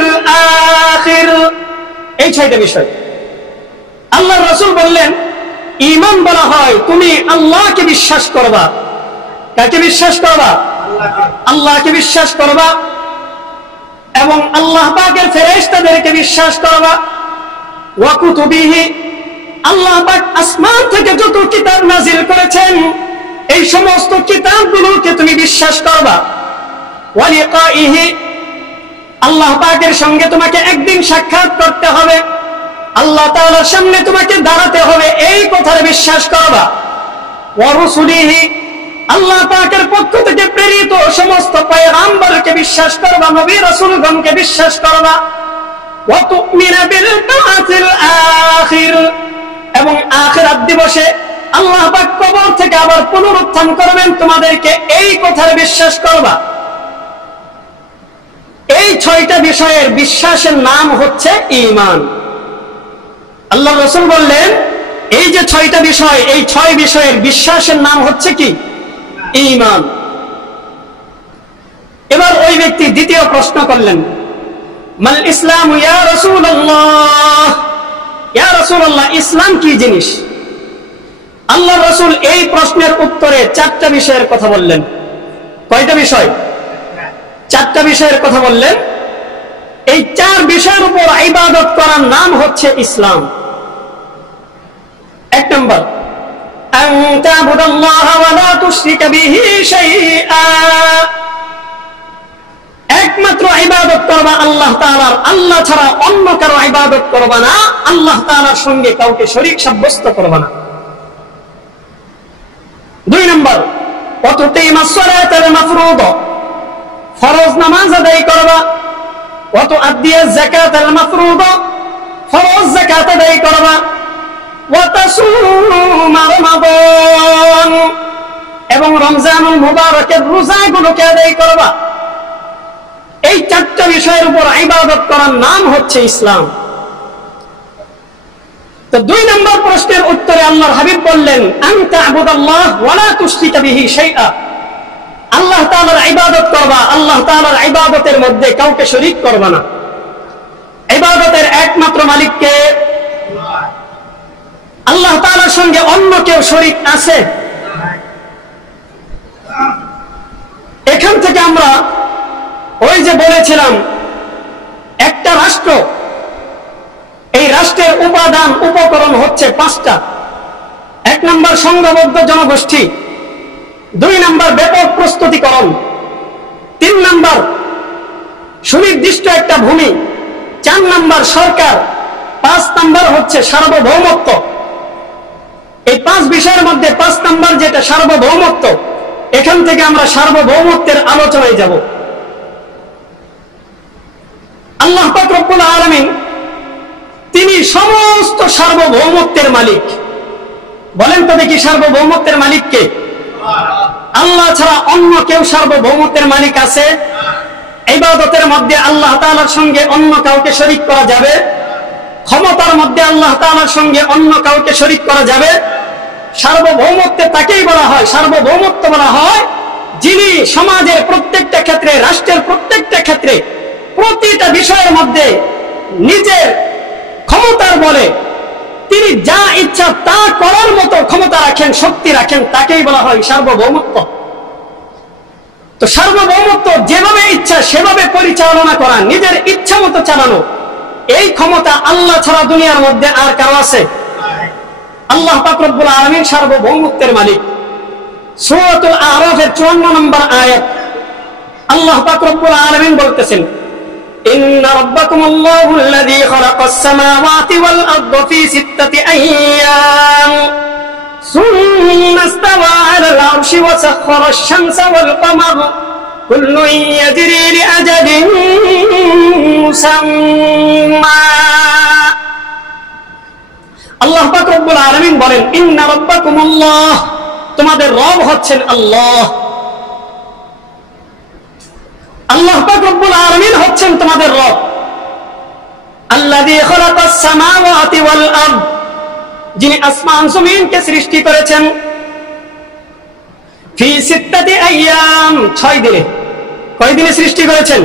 আখির। এই 6টা বিষয় আল্লাহর রাসূল বললেন ঈমান বলা হয় তুমি আল্লাহকে বিশ্বাস করবা। কাকে বিশ্বাস করবা? আল্লাহকে বিশ্বাস করবা, এবং আল্লাহ পাকের ফেরেশতাদেরকে বিশ্বাস করবা। ওয়া কুতুবিহি, আল্লাহ পাক আসমান থেকে যত কিতাব নাযিল করেছেন এই সমস্ত কিতাবগুলোকে তুমি বিশ্বাস করবা। ওয়া লিকাইহি, আল্লাহ পাকের সঙ্গে তোমাকে একদিন সাক্ষাৎ করতে হবে, আল্লাহ তাআলার সামনে তোমাকে দাঁড়াতে হবে, এই কথার বিশ্বাস করবা। ওয়া রুসুলিহি, আল্লাহ পাকের পক্ষ থেকে প্রেরিত সমস্ত পয়গম্বরকে বিশ্বাস করবা, নবী রাসূলগণকে বিশ্বাস করবা। ওয়া তুমিনা বিল বাতিল আখির, এবং আখিরাত দিবসে আল্লাহ পাক কবর থেকে আবার পুনরুত্থান করবেন তোমাদেরকে, এই কথার বিশ্বাস করবা। এই 6টা বিষয়ের বিশ্বাসের নাম হচ্ছে ঈমান। আল্লাহ রাসূল বললেন এই যে 6টা বিষয়, এই 6 বিষয়ের বিশ্বাসের নাম হচ্ছে কি? ঈমান। এবার ওই ব্যক্তি দ্বিতীয় প্রশ্ন করলেন, মাল ইসলাম ইয়া রাসূলুল্লাহ, ইয়া রাসূলুল্লাহ, ইসলাম কি জিনিস? আল্লাহ রাসূল এই প্রশ্নের উত্তরে 4টা বিষয়ের কথা বললেন। কয়টা বিষয়? 4টা বিষয়ের কথা বললেন। এই 4 বিষয়ের উপর ইবাদত করার নাম হচ্ছে ইসলাম। 1 নম্বর, আন তা'বুদাল্লাহ ওয়া লা তুশরিকা বিহি শাইআ, একমাত্র ইবাদত করবা আল্লাহ তাআলার, আল্লাহ ছাড়া অন্য কারো ইবাদত করবা না, আল্লাহ তাআলার সঙ্গে কাউকে শরীক সাব্যস্ত করবা না। 2 নম্বর, ওয়া তুকিমাস সালাতাল মাফরুদা, ফরজ নামাজ আদায় করবা। ওয়া তুআদ্দিয়াজ যাকাতাল মাফরুদা, ফরজ যাকাত আদায় করবা। ওয়া তাসুমা রমাদান, এবং রমজানুল মুবারকের রোজাগুলোকে আদায় করবা। এই 4টা বিষয়ের উপর ইবাদত করার নাম হচ্ছে ইসলাম। তো 2 নম্বর প্রশ্নের উত্তরে আল্লাহর হাবিব বললেন, আন তা'বুদাল্লাহ ওয়া লা তুশরিকা বিহি শাইআ, আল্লাহ তাআলার ইবাদত করবা, আল্লাহ তাআলার ইবাদতের মধ্যে কাউকে শরীক করবা না। ইবাদতের একমাত্র মালিক কে? আল্লাহ তাআলার সঙ্গে অন্য কেউ শরীক আছে? এখান থেকে আমরা ওই যে বলেছিলাম একটা রাষ্ট্র, এই রাষ্ট্রের উপাদান উপকরণ হচ্ছে 5টা। 1 নম্বর সংঘবদ্ধ জনগোষ্ঠী, 2 নম্বর ব্যাপক প্রস্তুতিকরণ, 3 নম্বর সুনির্দিষ্ট একটা ভূমি, 4 নম্বর সরকার, 5 নম্বর হচ্ছে সার্বভৌমত্ব। এই 5 বিষয়ের মধ্যে 5 নম্বর যেটা সার্বভৌমত্ব, এখান থেকে আমরা সার্বভৌমত্বের আলোচনায় যাব। আল্লাহ পাক রব্বুল আলামিন তিনি সমস্ত সার্বভৌমত্বের মালিক। বলেন তো দেখি সার্বভৌমত্বের মালিক কে? আল্লাহ ছাড়া অন্য কেউ সার্বভৌমত্বের মালিক আছে? ইবাদতের মধ্যে আল্লাহ তাআলার সঙ্গে অন্য কাউকে শরীক করা যাবে? ক্ষমতার মধ্যে আল্লাহ তাআলার সঙ্গে অন্য কাউকে শরীক করা যাবে? সার্বভৌমত্বে তাকেই বলা হয়, সার্বভৌমত্ব বলা হয় যিনি সমাজের প্রত্যেকটা ক্ষেত্রে, রাষ্ট্রের প্রত্যেকটা ক্ষেত্রে, প্রতিটা বিষয়ের মধ্যে নিজের ক্ষমতার বলে তিনি যা ইচ্ছা তা করার মতো ক্ষমতা রাখেন, শক্তি রাখেন, তাকেই বলা হয় সার্বভৌমত্ব। তো সার্বভৌমত্ব যেভাবে ইচ্ছা সেভাবে পরিচালনা করা, নিজের ইচ্ছা মতো চালানো, এই ক্ষমতা আল্লাহ ছাড়া দুনিয়ার মধ্যে আর কারো আছে? আল্লাহ পাক রব্বুল আলামিন সার্বভৌমত্বের মালিক। সূরাতুল আরাফের 54 নম্বর আয়াত আল্লাহ পাক রব্বুল আলামিন বলতেছেন, ইন্না রাব্বাকুমুল্লাহু আল্লাযী খালাকাস সামাওয়াতি ওয়াল আরদা ফী 6 আইয়াম সুম্মা ইসতাওয়া আলাল আরশি ওয়া সাখখারাশ শামসা ওয়াল কমার কুল্লুন ইয়াজরি লিআজালিন মুসাম্মা। আল্লাহ পাক রব্বুল আলামিন বলেন, ইন্না রাব্বাকুমুল্লাহ, তোমাদের রব হচ্ছেন আল্লাহ। আল্লাহ পাক রব্বুল আলামিন হচ্ছেন তোমাদের রব। আল্লাযী খালাকাস সামাওয়াতি ওয়াল আরদ, যিনি আসমান জমিনকে সৃষ্টি করেছেন। ফি 6 আইয়াম, 6 দিনে। কয় দিনে সৃষ্টি করেছেন?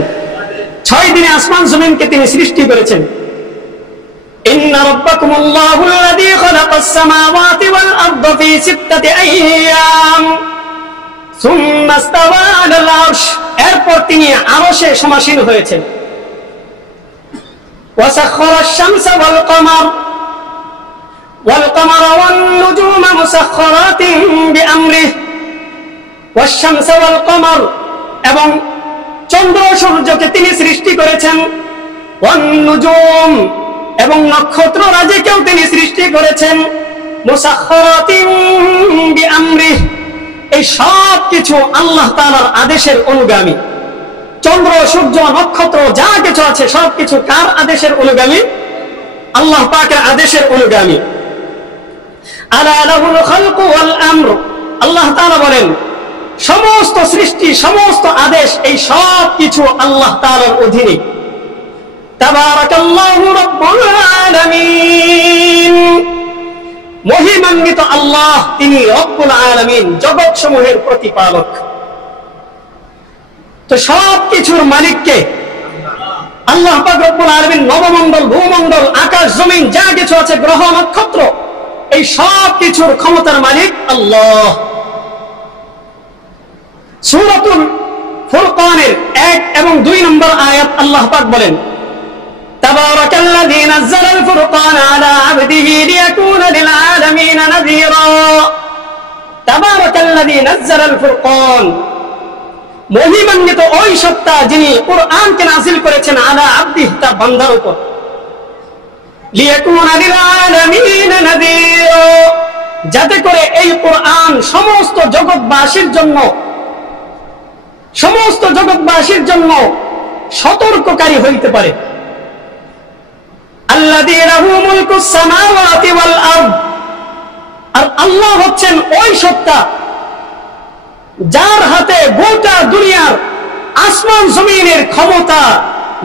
6 দিনে আসমান জমিনকে তিনি সৃষ্টি করেছেন। ইন্না রাব্বাকুমুল্লাহু আল্লাযী খালাকাস সামাওয়াতি ওয়াল আরদা ফি 6 আইয়াম সুম্মা ইসতাওয়া আলাল আরশ, এরপর তিনি আরশে সমাসীন হয়েছেন। ওয়া সাখখারাশ শামসা ওয়াল কমার ওয়ান নুজুমা মুসাখখারাতিন বিআমরিহি, ওয়াশ শামসা ওয়াল কমার, এবং চন্দ্র সূর্যকে তিনি সৃষ্টি করেছেন। ওয়ান নুজুম, এবং নক্ষত্র রাজিকেও তিনি সৃষ্টি করেছেন। মুসাখখারাতিন বিআমরিহি, এই সব কিছু আল্লাহ তাআলার আদেশের অনুগামী। চন্দ্র সূর্য নক্ষত্র যা কিছু আছে সবকিছু কার আদেশের অনুগামী? আল্লাহ পাকের আদেশের অনুগামী। আলা লাহুল খালকু ওয়াল আমর, আল্লাহ তাআলা বলেন সমস্ত সৃষ্টি, সমস্ত আদেশ, এই সব কিছু আল্লাহ তাআলার অধীনে। তাবারাকাল্লাহু রাব্বুল আলামিন, মহিমান্বিত আল্লাহ, তিনি রব্বুল আলামিন, জগৎ সমূহের প্রতিপালক। তো সব কিছুর মালিককে আল্লাহ পাক রব্বুল আলামিন। নবমণ্ডল, ভূমণ্ডল, আকাশ জমিন যা কিছু আছে, গ্রহ নক্ষত্র, এই সব কিছুর ক্ষমতার মালিক আল্লাহ। সূরাতুল ফুরকানের 1 এবং 2 নম্বর আয়াত আল্লাহ পাক বলেন, তাবারাকাল্লাযী নাযালাল ফুরকানা আলা আবদিহি লিয়াকুনা লিল আলামিন নাযীরা। তাবারাকাল্লাযী নাযালাল ফুরকান, মহিমান্বিত ওই সত্তা যিনি কুরআনকে নাযিল করেছেন আলা আবদিহি, তার বান্দার উপর। লিয়াকুনা লিল আলামিন নাযীরা, যাতে করে এই কুরআন সমস্ত জগৎবাসীর জন্য, সমস্ত জগৎবাসীর জন্য সতর্ককারী হইতে পারে। আল্লাযী লাহু মুলকুস সামাওয়াতি ওয়াল আরদ, আর আল্লাহ হচ্ছেন ওই সত্তা যার হাতে গোটা দুনিয়ার আসমান জমিনের ক্ষমতা,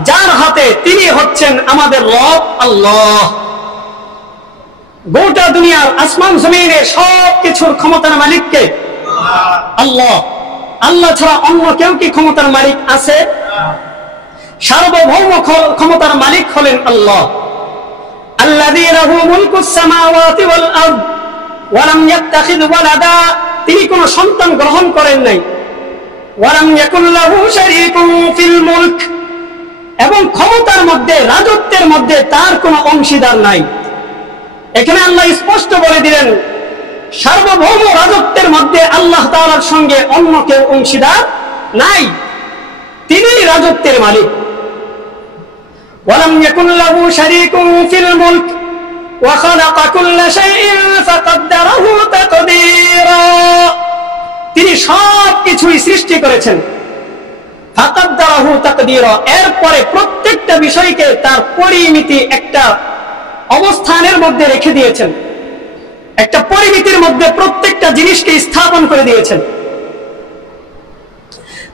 যার হাতে, তিনি হচ্ছেন আমাদের রব আল্লাহ। গোটা দুনিয়ার আসমান জমিনের সব কিছুর ক্ষমতার মালিককে আল্লাহ। আল্লাহ ছাড়া অন্য কেউ কি ক্ষমতার মালিক আছে? সার্বভৌম ক্ষমতার মালিক হলেন আল্লাহ। আল্লাযী লাহু মুলকুস সামাওয়াতি ওয়াল আরদ ওয়া লাম ইয়াত্তাখিয ওয়ালাদা, তিনি কোনো সন্তান গ্রহণ করেন নাই। ওয়া লাম ইয়াকুল লাহু শারীকুন ফিল মুলক, এবং ক্ষমতার মধ্যে, রাজত্বের মধ্যে তার কোনো অংশীদার নাই। এখানে আল্লাহ স্পষ্ট বলে দিলেন, সার্বভৌম রাজত্বের মধ্যে আল্লাহ তাআলার সঙ্গে অন্য কেউ অংশীদার নাই, তিনি রাজত্বের মালিক। ওয়ালাম ইয়াকুন লাহু শারীকুন ফিল মুলক ওয়া খালাকা কুল্লা শাইইন ফাকাদ্দারাহু তাকদীরা। তিনি সব কিছুই সৃষ্টি করেছেন, ফাকাদ্দারাহু তাকদীরা, এরপরে প্রত্যেকটা বিষয়কে তার পরিমিতি একটা অবস্থানের মধ্যে রেখে দিয়েছেন, একটা পরিমিতির মধ্যে প্রত্যেকটা জিনিসকে স্থাপন করে দিয়েছেন।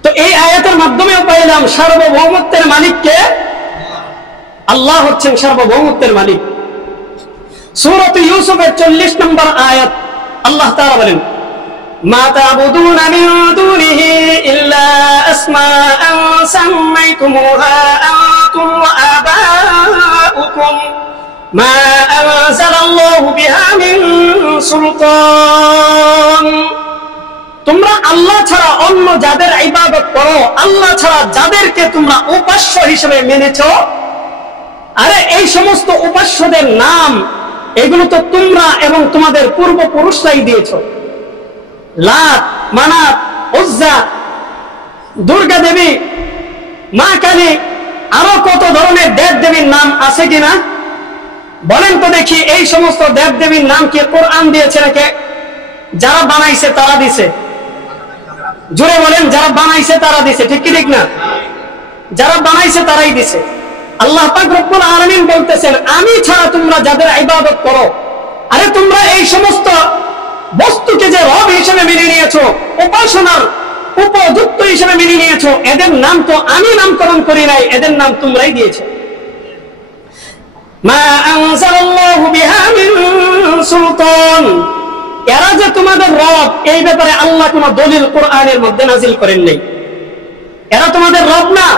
তো এই আয়াতের মাধ্যমেও পাইলাম সার্বভৌমত্বের মালিককে, আল্লাহ হচ্ছেন সার্বভৌমত্বের মালিক। সূরাত ইউসুফের 40 নম্বর আয়াত আল্লাহ তাআলা বলেন, মা তা'বুদুনা মিন দুনিহি ইল্লা আসমাআন সাম্মাইতুমুহা আনতুম ওয়া আবাউকুম মা আনজালাল্লাহু বিহা মিন সুলতান। তোমরা আল্লাহ ছাড়া অন্য যাদের ইবাদত করো, আল্লাহ ছাড়া যাদেরকে তোমরা উপাস্য হিসেবে মেনেছো, আরে এই সমস্ত উপাস্যদের নাম এগুলো তো তোমরা এবং তোমাদের পূর্বপুরুষরাই দিয়েছো। লাত, মানাত, উজ্জা, দুর্গা দেবী, মা কালী, আরো কত ধরনের দেব দেবীর নাম আছে কিনা বলেন তো দেখি। এই সমস্ত দেব দেবীর নাম কি কোরআন দিয়েছে নাকি যারা বানাইছে তারা দিছে? জোরে বলেন, যারা বানাইছে তারা দিছে, ঠিক কি ঠিক না? যারা বানাইছে তারাই দিছে। আল্লাহ পাক রব্বুল আলামিন বলতেছেন, আমি ছাড়া তোমরা যাদের ইবাদত করো, আরে তোমরা এই সমস্ত বস্তুকে যে রব হিসেবে মেনে নিয়েছো, উপাসনার উপযুক্ত হিসেবে মেনে নিয়েছো, এদের নাম তো আমি নামকরণ করি নাই, এদের নাম তোমরাই দিয়েছো। মা আনজালাল্লাহু বিহা মিন সুলতান, এরা যে তোমাদের রব, এই ব্যাপারে আল্লাহ কোন দলিল কোরআনের মধ্যে নাজিল করেন নাই। এরা তোমাদের রব না,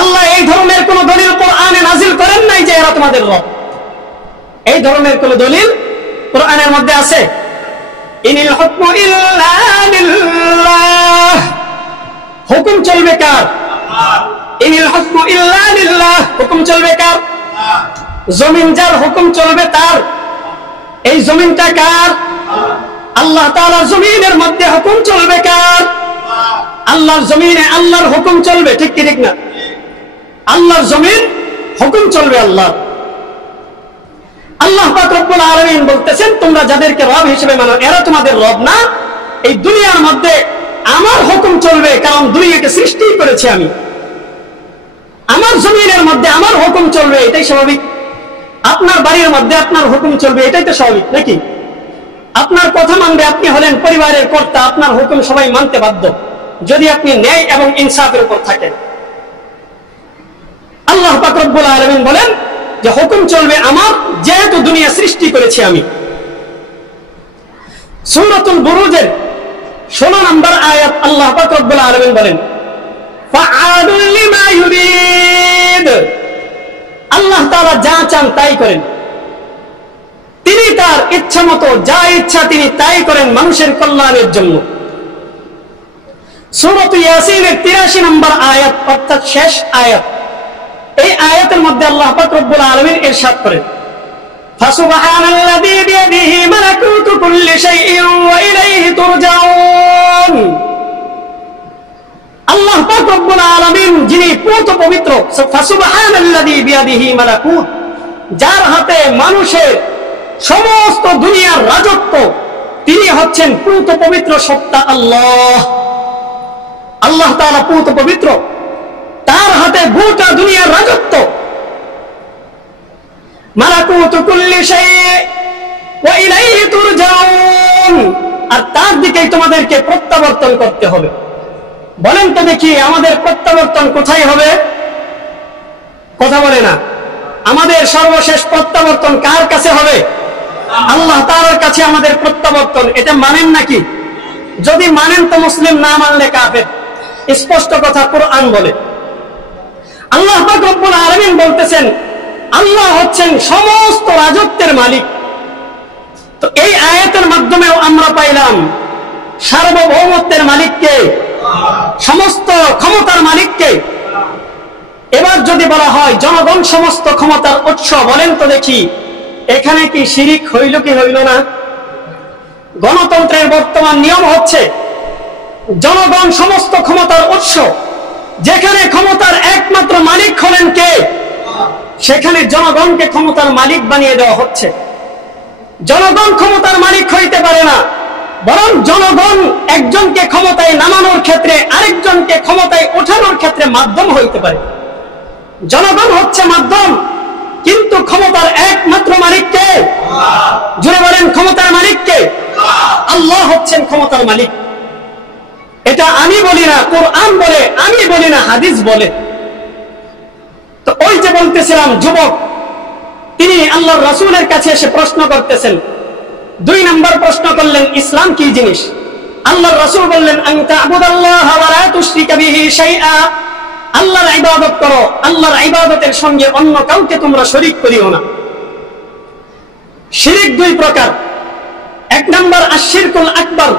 আল্লাহ এই ধরনের কোন দলিল কোরআনে নাজিল করেন নাই যে এরা তোমাদের রব। এই ধরনের কোন দলিল কোরআনের মধ্যে আছে? ইনিল হুকমু ইল্লা লিল্লাহ, হুকুম চলবে কার? ইনিল হুকমু ইল্লা লিল্লাহ, হুকুম চলবে কার? জমিন যার হুকুম চলবে তার। এই জমিনটা কার? আল্লাহ তাআলার জমিনের মধ্যে হুকুম চলবে কার? আল্লাহর জমিনে আল্লাহর হুকুম চলবে, ঠিক কি ঠিক না? আল্লাহর জমিন হুকুম চলবে আল্লাহ। আল্লাহ পাক রব্বুল আলামিন বলতেছেন, তোমরা যাদেরকে রব হিসেবে মানো এরা তোমাদের রব না। এই দুনিয়ার মধ্যে আমার হুকুম চলবে, কারণ দুনিয়াকে সৃষ্টি করেছি আমি। আমার জমিনের মধ্যে আমার হুকুম চলবে, এটাই স্বাভাবিক। আপনার বাড়ির মধ্যে আপনার হুকুম চলবে, এটাই তো স্বাভাবিক নাকি? আপনার কথা মানবে, আপনি হলেন পরিবারের কর্তা, আপনার হুকুম সবাই মানতে বাধ্য, যদি আপনি ন্যায় এবং ইনসাফের উপর থাকেন। আল্লাহ পাক রব্বুল আলামিন বলেন যে হুকুম চলবে আমার, যেহেতু দুনিয়া সৃষ্টি করেছি আমি। সূরাতুল বুরুজের 16 নম্বর আয়াত আল্লাহ পাক রব্বুল আলামিন বলেন, ফাআলুল লিমা ইউরিদ, আল্লাহ তাআলা যা চান তাই করেন। তিনি তার ইচ্ছা মতো যা ইচ্ছা তিনি তাই করেন মানুষের কল্যাণের জন্য। সূরাত ইয়াসিনের 83 নম্বর আয়াত, অর্থাৎ শেষ আয়াত, এই আয়াতের মধ্যে আল্লাহ পাক রব্বুল আলামিন ইরশাদ করেন, ফাসুবহানাল্লাযী বিয়াদিহি মালাকুতু কুল্লি শাইইন ওয়া ইলাইহি তুরজাউন। আল্লাহ পাক রব্বুল আলামিন যিনি পূত পবিত্র, ফাসুবহানাল্লাযী বিয়াদিহি মালাকুত, যার হাতে মানুষের সমস্ত দুনিয়ার রাজত্ব, তিনি হচ্ছেন পূত পবিত্র সত্তা আল্লাহ। আল্লাহ তাআলা পূত পবিত্র, তার হাতে গোটা দুনিয়ার রাজত্ব। মালাকুতু কুল্লি শাইইন ওয়া ইলাইহি তুরজাউন, আর তার দিকেই তোমাদেরকে প্রত্যাবর্তন করতে হবে। বলেন তো দেখি, আমাদের প্রত্যাবর্তন কোথায় হবে? কথা বলে না। আমাদের সর্বশেষ প্রত্যাবর্তন কার কাছে হবে? আল্লাহ তাআলার কাছে আমাদের প্রত্যাবর্তন। এটা মানেন নাকি? যদি মানেন তো মুসলিম, না মানলে কাফের। স্পষ্ট কথা কোরআন বলে। আল্লাহ পাক রব্বুল আলামিন বলতেছেন, আল্লাহ হচ্ছেন সমস্ত রাজত্বের মালিক। তো এই আয়াতের মাধ্যমেও আমরা পাইলাম সার্বভৌমত্বের মালিককে, সমস্ত ক্ষমতার মালিককে। এবার যদি বলা হয় জনগণ সমস্ত ক্ষমতার উৎস, বলেন তো দেখি এখানে কি শিরিক হইল কি হইল না? গণতন্ত্রের বর্তমান নিয়ম হচ্ছে জনগণ সমস্ত ক্ষমতার উৎস, যেখানে ক্ষমতার একমাত্র মালিক হলেন কে, সেখানে জনগণকে ক্ষমতার মালিক বানিয়ে দেওয়া হচ্ছে। জনগণ ক্ষমতার মালিক হইতে পারে না, বরং জনগণ একজনকে ক্ষমতায় নামানোর ক্ষেত্রে আরেকজনকে ক্ষমতায় ওঠানোর ক্ষেত্রে মাধ্যম হইতে পারে। জনগণ হচ্ছে মাধ্যম, কিন্তু ক্ষমতার একমাত্র মালিক কে? জুড়ে বলেন, ক্ষমতার মালিক কে? আল্লাহ হচ্ছেন ক্ষমতার মালিক। এটা আমি বলি না, কোরআন বলে, আমি বলি না, হাদিস বলে। তো ওই যে বলতেছিলাম, যুবক তিনি আল্লাহর রাসূলের কাছে এসে প্রশ্ন করতেছেন। 2 নম্বর প্রশ্ন করলেন, ইসলাম কি জিনিস? আল্লাহর রাসূল বললেন, আনতা আবুদাল্লাহ ওয়া লা তুশরিকা বিহি শাইআ, আল্লাহর ইবাদত করো, আল্লাহর ইবাদতের সঙ্গে অন্য কাউকে তোমরা শরীক করিও না। শিরক 2 প্রকার, 1 নম্বর আশ-শিরকুল আকবার,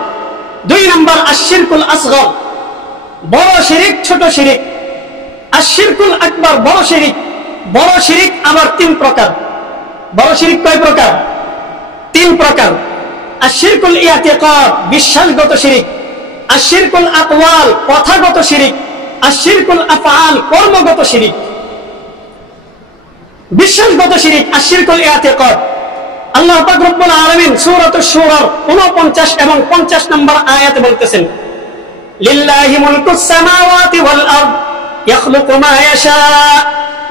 2 নম্বর আশ-শিরকুল আসগর। বড় শিরক, ছোট শিরক। আশ-শিরকুল আকবার বড় শিরক। বড় শিরক আবার 3 প্রকার। বড় শিরক কয় প্রকার? 3 প্রকার। আশ-শিরকুল ইতিকাদ, বিশ্বাসগত শিরক। আশ-শিরকুল আকওয়াল, কথাগত শিরক। আশ-শিরকুল আফআল, কর্মগত শিরক। বিশ্বাসগত শিরক আশ-শিরকুল ইতিকাদ। আল্লাহ পাক রব্বুল আলামিন সূরাতুশ শূরার 49 এবং 50 নম্বর আয়াতে বলতেছেন, লিল্লাহি মুলকুস সামাওয়াতি ওয়াল আরদ ইয়াখলুকু মা ইয়াশা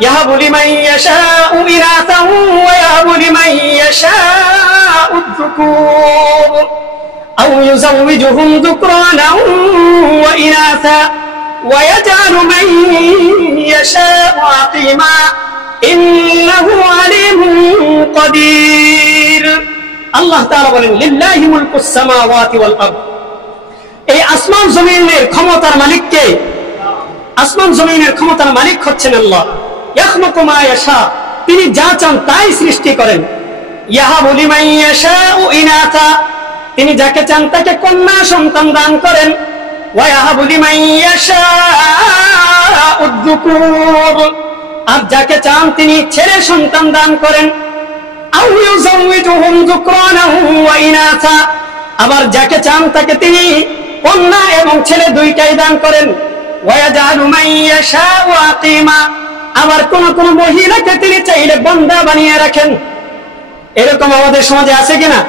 ইয়াহাবু লিমান ইয়াশাউ ইনাসান ওয়া ইয়াহাবু লিমান ইয়াশাউ আয-যুকুর আও ইউযাওwijuhum যুকরানান ওয়া ইনাসা ওয়া ইয়াজআলু মান ইয়াশাউ আকিমা ইন্নাহু আলিমুন কাদির। আল্লাহ তাআলা বলেন, লিল্লাহি মুলকুস সামাওয়াতি ওয়াল আরদ, এই আসমান জমিনের ক্ষমতার মালিক কে? আসমান জমিনের ক্ষমতার মালিক হচ্ছেন আল্লাহ। ইয়াখলুকু মা ইয়াশা, তিনি যা চান তাই সৃষ্টি করেন। ইয়াহাবু লিমান ইয়াশাউ ইনাসা, তিনি যাকে চান তাকে কন্যা সন্তান দান করেন। ওয়া ইয়াহাবু লিমান ইয়াশাউ আয-যুকুর, আর যাকে চান তিনি ছেলে সন্তান দান করেন। আও ইউযাওwijuhum যুকরানান ওয়া ইনাসা, আবার যাকে চান তাকে তিনি কন্যা এবং ছেলে দুইটাই দান করেন। ওয়া ইয়াজআলু মান ইয়াশাউ আকিমা, আবার কোন কোন মহিলাকে তিনি চাইলে বান্দা বানিয়ে রাখেন। এরকম আমাদের সমাজে আছে কিনা?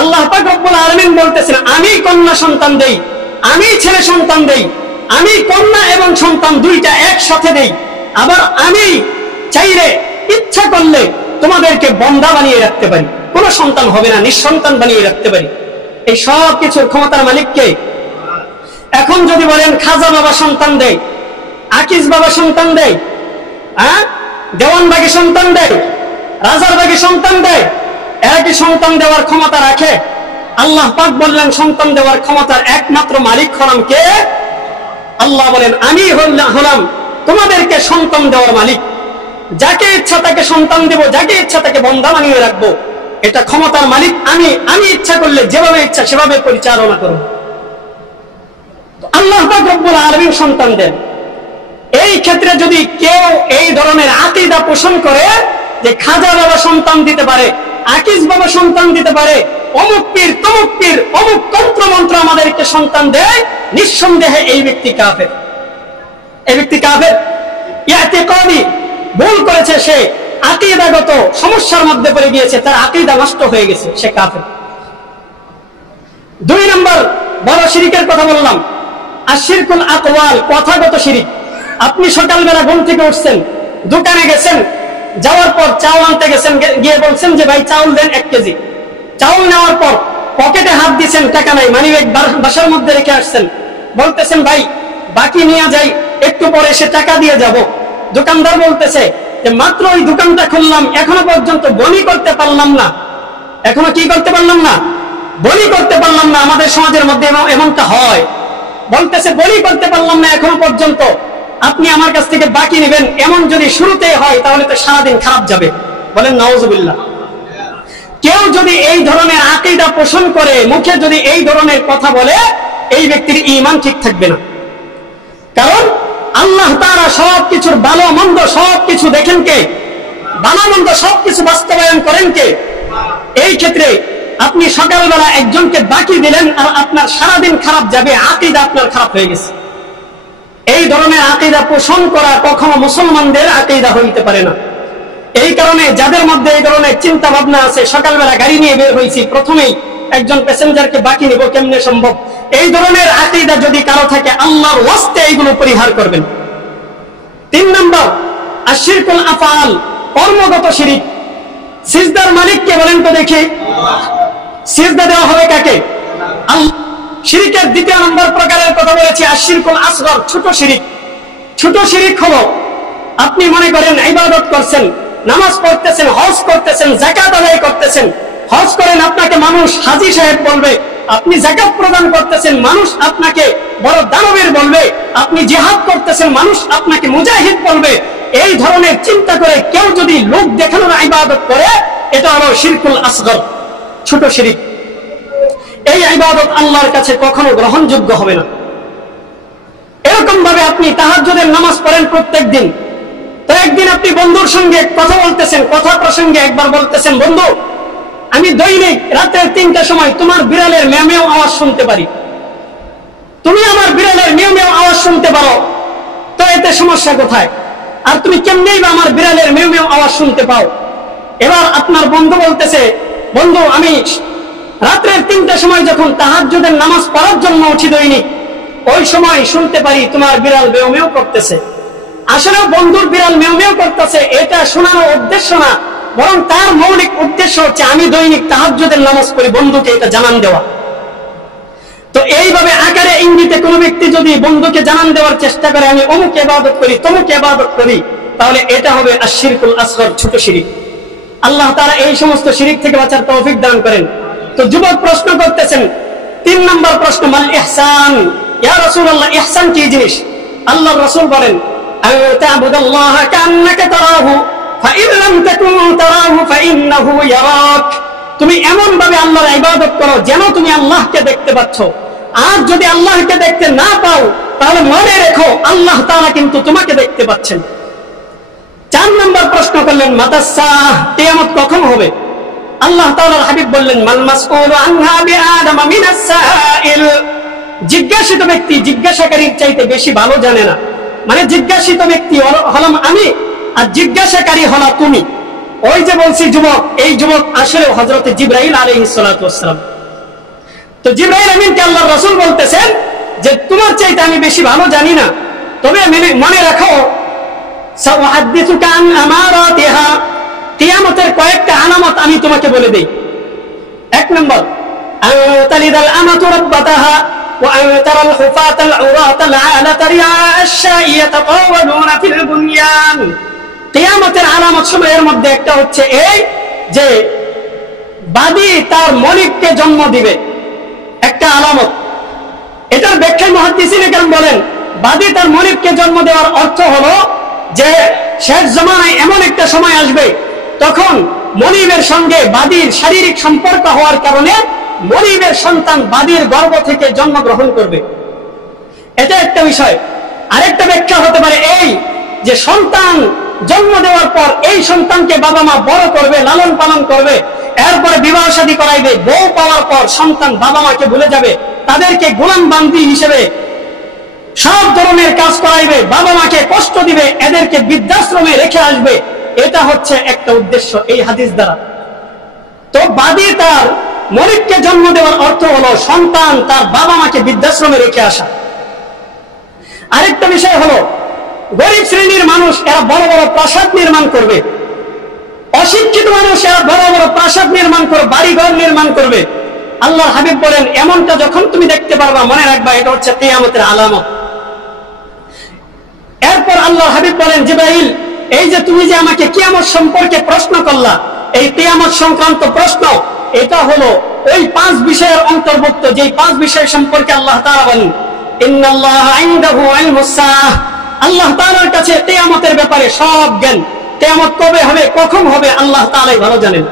আল্লাহ পাক রব্বুল আলামিন বলতেছেন, আমি কন্যা সন্তান দেই, আমি ছেলে সন্তান দেই, আমি কন্যা এবং সন্তান দুইটা একসাথে দেই। আবার আমি চাইলে, ইচ্ছা করলে তোমাদেরকে বান্দা বানিয়ে রাখতে পারি, কোন সন্তান হবে না, নিঃসন্তান বানিয়ে রাখতে পারি। এই সব কিছুর ক্ষমতার মালিক কে? এখন যদি বলেন খাজা বাবা সন্তান দেয়, আকিজ বাবা সন্তান দেয়, দেওয়ানবাগি সন্তান দেয়, রাজার বাগি সন্তান দেয়, এরা কি সন্তান দেওয়ার ক্ষমতা রাখে? আল্লাহ পাক বললেন, সন্তান দেওয়ার ক্ষমতার একমাত্র মালিক হলাম কে? আল্লাহ বলেন, আমি হলাম তোমাদেরকে সন্তান দেওয়ার মালিক। যাকে ইচ্ছা তাকে সন্তান দেব, যাকে ইচ্ছা তাকে বান্দা বানিয়ে রাখবো। এটা ক্ষমতার মালিক আমি। আমি ইচ্ছা করলে যেভাবে ইচ্ছা সেভাবে পরিচালনা করব। আল্লাহ পাক রব্বুল আলামিন সন্তান দেন। এই ক্ষেত্রে যদি কেউ এই ধরনের আকীদা পোষণ করে যে খাজা বাবা সন্তান দিতে পারে, আকিজ বাবা সন্তান দিতে পারে, অমুক পীর তমুক পীর অমুক তন্ত্র মন্ত্র আমাদেরকে সন্তান দেয়, নিঃসন্দেহে এই ব্যক্তি কাফের। এই ব্যক্তি কাফের। ইতিকাদি ভুল করেছে, সে আকীদাগত সমস্যার মধ্যে পড়ে গিয়েছে, তার আকীদা নষ্ট হয়ে গেছে, সে কাফের। 2 নম্বর বড় শিরকের কথা বললাম, আশ-শিরকুল আকওয়াল, কথাগত শিরক। আপনি সকালবেলা ঘুম থেকে উঠছেন, দোকানে গেছেন, যাওয়ার পর চাউল আনতে গেছেন, গিয়ে বলছেন যে ভাই চাউল দেন 1 কেজি। চাউল নেওয়ার পর পকেটে হাত দিয়েছেন, টাকা নাই, মানিব্যাগ বাসার মধ্যে রেখে আসছেন, বলতেছেন ভাই বাকি নিয়ে যাই, একটু পরে এসে টাকা দিয়ে যাব। দোকানদার বলতেছে যে মাত্র ওই দোকানটা খুললাম, এখনো পর্যন্ত বনি করতে পারলাম না। এখনো কি করতে পারলাম না? বনি করতে পারলাম না। আমাদের সমাজের মধ্যে এমনটা হয়। বলতেছে বনি করতে পারলাম না এখনো পর্যন্ত, আপনি আমার কাছ থেকে বাকি নেবেন। এমন যদি শুরুতে হয় তাহলে তো সারাদিন খারাপ যাবে। বলেন নাউজুবিল্লাহ। কেউ যদি এই ধরনের আকীদা পোষণ করে, মুখে যদি এই ধরনের কথা বলে, এই ব্যক্তির ঈমান ঠিক থাকবে না। কারণ আল্লাহ তাআলা সবকিছুর ভালো মন্দ সবকিছু দেখেন কে? ভালো মন্দ সবকিছু বাস্তবায়ন করেন কে? এই ক্ষেত্রে আপনি সকালবেলা একজনকে বাকি দিলেন আর আপনার সারাদিন খারাপ যাবে, আকীদা আপনার খারাপ হয়ে গেছে। এই ধরনের আকীদা পোষণ করা কখনো মুসলমানদের আকীদা হইতে পারে না। এই কারণে যাদের মধ্যে এই ধরনের চিন্তা ভাবনা আছে, সকালবেলা গাড়ি নিয়ে বের হয়েছি, প্রথমেই একজন প্যাসেঞ্জারকে বাকি নিব, কেমনে সম্ভব? এই ধরনের আকীদা যদি কারো থাকে, আল্লাহর ওয়াস্তে এইগুলো পরিহার করবেন। 3 নম্বর, আশিরকুল আফআল, কর্মগত শিরিক। সিজদার মালিককে বলেন তো দেখি, সিজদা দেওয়া হবে কাকে? আল্লাহ। শিরিকের 2 নম্বর প্রকারের কথা বলেছি, আশিরকুল আসগর, ছোট শিরিক। ছোট শিরিক হলো আপনি মনে করেন ইবাদত করছেন, নামাজ পড়তেছেন, হজ করতেছেন, যাকাত আদায় করতেছেন। হজ করেন, আপনাকে মানুষ হাজী সাহেব বলবে। আপনি যাকাত প্রদান করতেছেন, মানুষ আপনাকে বড় দানবীর বলবে। আপনি জিহাদ করতেছেন, মানুষ আপনাকে মুজাহিদ বলবে। এই ধরনের চিন্তা করে কেউ যদি লোক দেখানোর ইবাদত করে, এটা হলো শিরকুল আসগর, ছোট শিরিক। এই ইবাদত আল্লাহর কাছে কখনো গ্রহণযোগ্য হবে না। এরকম ভাবে আপনি তাহাজ্জুদের নামাজ পড়েন প্রত্যেক দিন, তো একদিন আপনি বন্ধুর সঙ্গে কথা বলতেছেন, কথা প্রসঙ্গে একবার বলতেছেন, বন্ধু আমি দৈনিক রাতের 3টার সময় তোমার বিড়ালের মেও মেও আওয়াজ শুনতে পারি, তুমি আমার বিড়ালের মেও মেও আওয়াজ শুনতে পারো, তো এতে সমস্যা কোথায়? আর তুমি কেমনেই বা আমার বিড়ালের মেও মেও আওয়াজ শুনতে পাও? এবার আপনার বন্ধু বলতেছে, বন্ধু আমি রাত্রের 3টার সময় যখন তাহাজ্জুদের নামাজ পড়ার জন্য উঠি দৈনিক, ওই সময় শুনতে পারি তোমার বিড়াল মেও মেও করতেছে। আসলে বন্ধুর বিড়াল মেও মেও করতেছে এটা শোনানোর উদ্দেশ্য না, বরং তার মৌলিক উদ্দেশ্য হচ্ছে আমি দৈনিক তাহাজ্জুদের নামাজ পড়ি, বন্ধুকে এটা জানান দেওয়া। তো এইভাবে আকারে ইঙ্গিতে কোন ব্যক্তি যদি বন্ধুকে জানান দেওয়ার চেষ্টা করে আমি অমুক ইবাদত করি, তমুক ইবাদত করি, তাহলে এটা হবে আশিরকুল আসগর, ছোট শিরিক। আল্লাহ তাআলা এই সমস্ত শিরিক থেকে বাঁচার তৌফিক দান করেন। তো যুবক প্রশ্ন করতেছেন, 3 নম্বর প্রশ্ন, মাল ইহসান, ইয়া রাসূলুল্লাহ ইহসান কি জিনিস? আল্লাহর রাসূল বলেন, আ'তাবুদাল্লাহা কান্নাকা তারাহু ফাইন লাম তাকুন তারাহু ফাইন্নাহু ইয়ারাক। তুমি এমন ভাবে আল্লাহর ইবাদত করো যেন তুমি আল্লাহকে দেখতে পাচ্ছ। আর যদি আল্লাহকে দেখতে না পাও, তাহলে মনে রেখো আল্লাহ তাআলা কিন্তু তোমাকে দেখতে পাচ্ছেন। 4 নম্বর প্রশ্ন করলেন, মাতাসাহ, কিয়ামত কখন হবে? আল্লাহ তাআলার হাবিব বললেন, মাল মাসউলু আনহা বিআদামা মিনাস সাইল। জিজ্ঞাসিত ব্যক্তি জিজ্ঞাসাকারীর চাইতে বেশি ভালো জানে না। মানে জিজ্ঞাসিত ব্যক্তি হলাম আমি, আর জিজ্ঞাসাকারী হলা তুমি। ওই যে বলছি যুবক, এই যুবক আসলে হযরত জিবরাইল আলাইহিস সালাতু ওয়াস সালাম। তো জিবরাইল আমিনকে আল্লাহর রাসূল বলতেছেন যে তোমার চাইতে আমি বেশি ভালো জানি না, তবে মনে রাখো সাউহাদ্দিসুকা আন আমারাতিহা, কিয়ামতের কয়েকটা আলামত আমি তোমাকে বলে দেই। 1 নম্বর, তালিদাল আমাতু রাব্বাতাহা ওয়া তারাল হুফাতাল উরাতাল আলাতা রিআআশ-শাই ইয়াতাতাওয়ালুনা ফিল বুনয়ান। কিয়ামতের আলামত সমূহের মধ্যে একটা হচ্ছে এই যে বাদী তার মালিককে জন্ম দিবে, একটা আলামত। এটার ব্যাখ্যায় মুহাদ্দিসিনে কেরাম বলেন, বাদী তার মালিককে জন্ম দেওয়ার অর্থ হলো যে শেষ জামানায় এমন একটা সময় আসবে তখন মনিবের সঙ্গে বাদীর শারীরিক সম্পর্ক হওয়ার কারণে মনিবের সন্তান বাদীর গর্ভ থেকে জন্মগ্রহণ করবে। এটা একটা বিষয়। আরেকটা ব্যাখ্যা হতে পারে এই যে সন্তান জন্ম দেওয়ার পর এই সন্তানকে বাবা মা বড় করবে, লালন পালন করবে, এরপরে বিবাহ শাদী করাইবে, বউ পাওয়ার পর সন্তান বাবা মাকে ভুলে যাবে, তাদেরকে গোলাম বান্দি হিসেবে সব ধরনের কাজ করাইবে, বাবা মাকে কষ্ট দিবে, এদেরকে বৃদ্ধাশ্রমে রেখে আসবে। এটা হচ্ছে একটা উদ্দেশ্য এই হাদিস দ্বারা। তো বাদী তার মালিককে জন্ম দেওয়ার অর্থ হলো সন্তান তার বাবা মাকে বৃদ্ধাশ্রমে রেখে আসা। আরেকটা বিষয় হলো গরিব শ্রেণীর মানুষ এরা বড় বড় প্রাসাদ নির্মাণ করবে, অশিক্ষিত মানুষ এরা বড় বড় প্রাসাদ নির্মাণ করবে, বাড়িঘর নির্মাণ করবে। আল্লাহর হাবিব বলেন, এমনটা যখন তুমি দেখতে পারবা মনে রাখবা এটা হচ্ছে কিয়ামতের আলামত। এরপর আল্লাহর হাবিব বলেন, জিবরাইল এই যে তুমি যে আমাকে কিয়ামত সম্পর্কে প্রশ্ন করলা, এই কিয়ামত সংক্রান্ত প্রশ্ন, এটা হলো ওই 5 বিষয়ের অন্তর্ভুক্ত যে 5 বিষয় সম্পর্কে আল্লাহ তাআলা বলেন, ইন্নাল্লাহা ইনদাহু ইলমুস সাআহ। আল্লাহ তাআলার কাছে কিয়ামতের ব্যাপারে সব জ্ঞান। কিয়ামত কবে হবে, কখন হবে আল্লাহ তাআলাই ভালো জানেন।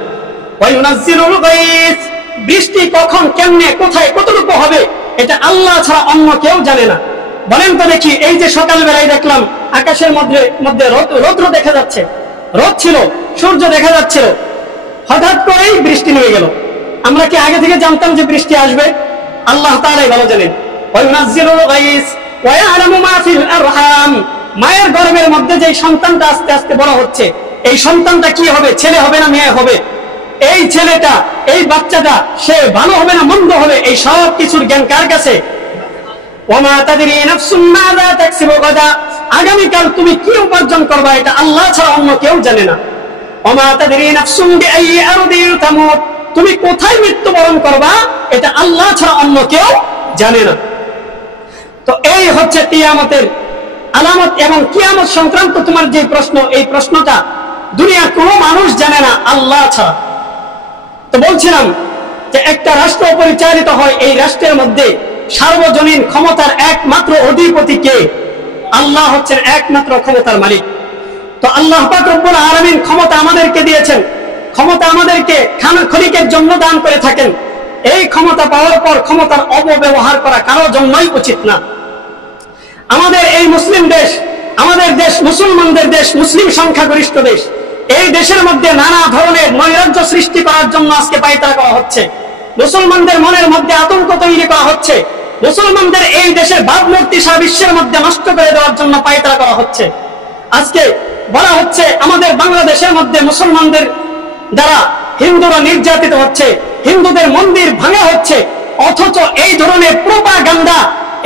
ওয়া ইউনাজ্জিলুল গায়স, বৃষ্টি কখন, কেমনে, কোথায়, কতটুকু হবে এটা আল্লাহ ছাড়া অন্য কেউ জানে না। বলেন তো দেখি, এই যে সকালবেলায় দেখলাম আকাশের মধ্যে রৌদ্র দেখা যাচ্ছে, রোদ ছিল, সূর্য দেখা যাচ্ছিল, হঠাৎ করেই বৃষ্টি নেমে গেল। আমরা কি আগে থেকে জানতাম যে বৃষ্টি আসবে? আল্লাহ তাআলাই ভালো জানেন। ওয়ায়ুনাজ্জিলুল গায়স ওয়া ইয়ালামু মা ফিল আরহাম। মায়ের গর্ভের মধ্যে যে সন্তানটা আস্তে আস্তে বড় হচ্ছে, এই সন্তানটা কি হবে, ছেলে হবে না মেয়ে হবে, এই ছেলেটা, এই বাচ্চাটা সে ভালো হবে না মন্দ হবে, এই সব কিছুর জ্ঞান কার কাছে? ওয়ামা তাদরি নাফসুম মাযা তাকসিবু গাদা। আগামীকাল তুমি কি উপার্জন করবে এটা আল্লাহ ছাড়া অন্য কেউ জানে না। ওয়ামা তাদরি নাফসুম বিআইয়ি আরদিন তামুত। তুমি কোথায় মৃত্যুবরণ করবা এটা আল্লাহ ছাড়া অন্য কেউ জানে না। তো এই হচ্ছে কিয়ামতের আলামত এবং কিয়ামত সংক্রান্ত তোমার যে প্রশ্ন, এই প্রশ্নটা দুনিয়ার কোনো মানুষ জানে না আল্লাহ ছাড়া। তো বলছিলাম যে একটা রাষ্ট্র পরিচালিত হয়, এই রাষ্ট্রের মধ্যে সার্বজনীন ক্ষমতার একমাত্র অধিপতি কে? আল্লাহ হচ্ছেন একমাত্র ক্ষমতার মালিক। তো আল্লাহ পাক রব্বুল আলামিন ক্ষমতা আমাদেরকে দিয়েছেন, ক্ষমতা আমাদেরকে ক্ষণিকের জন্য দান করে থাকেন। এই ক্ষমতা পাওয়ার পর ক্ষমতার অপব্যবহার করা কারোর জন্যই উচিত না। আমাদের এই মুসলিম দেশ, আমাদের দেশ মুসলমানদের দেশ, মুসলিম সংখ্যাগরিষ্ঠ দেশ, এই দেশের মধ্যে নানা ধরনের নৈরাজ্য সৃষ্টি করার জন্য আজকে পায়তারা করা হচ্ছে। মুসলমানদের মনের মধ্যে আতঙ্ক তৈরি করা হচ্ছে। মুসলমানদের এই দেশের ভাবমূর্তি সারা বিশ্বের মধ্যে নষ্ট করে দেওয়ার জন্য পায়তারা করা হচ্ছে। আজকে বলা হচ্ছে আমাদের বাংলাদেশের মধ্যে মুসলমানদের দ্বারা হিন্দুরা নির্যাতিত হচ্ছে, হিন্দুদের মন্দির ভাঙা হচ্ছে, অথচ এই ধরনের প্রোপাগান্ডা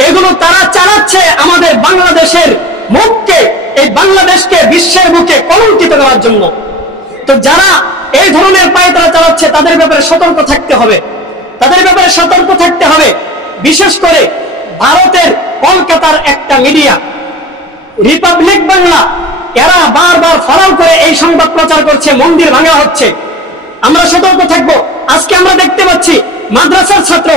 এগুলো তারা চালাচ্ছে আমাদের বাংলাদেশের মুখকে, এই বাংলাদেশকে বিশ্বের মুখে কলঙ্কিত করার জন্য। তো যারা এই ধরনের পায়তারা চালাচ্ছে তাদের ব্যাপারে সতর্ক থাকতে হবে, তাদের ব্যাপারে সতর্ক থাকতে হবে। বিশেষ করে ভারতের কলকাতার একটা মিডিয়া রিপাবলিক বাংলা, এরা বারবার ফলাও করে এই সংবাদ প্রচার করছে মন্দির ভাঙা হচ্ছে। আমরা সতর্ক থাকবো। আজকে আমরা দেখতে পাচ্ছি মাদ্রাসার ছাত্র,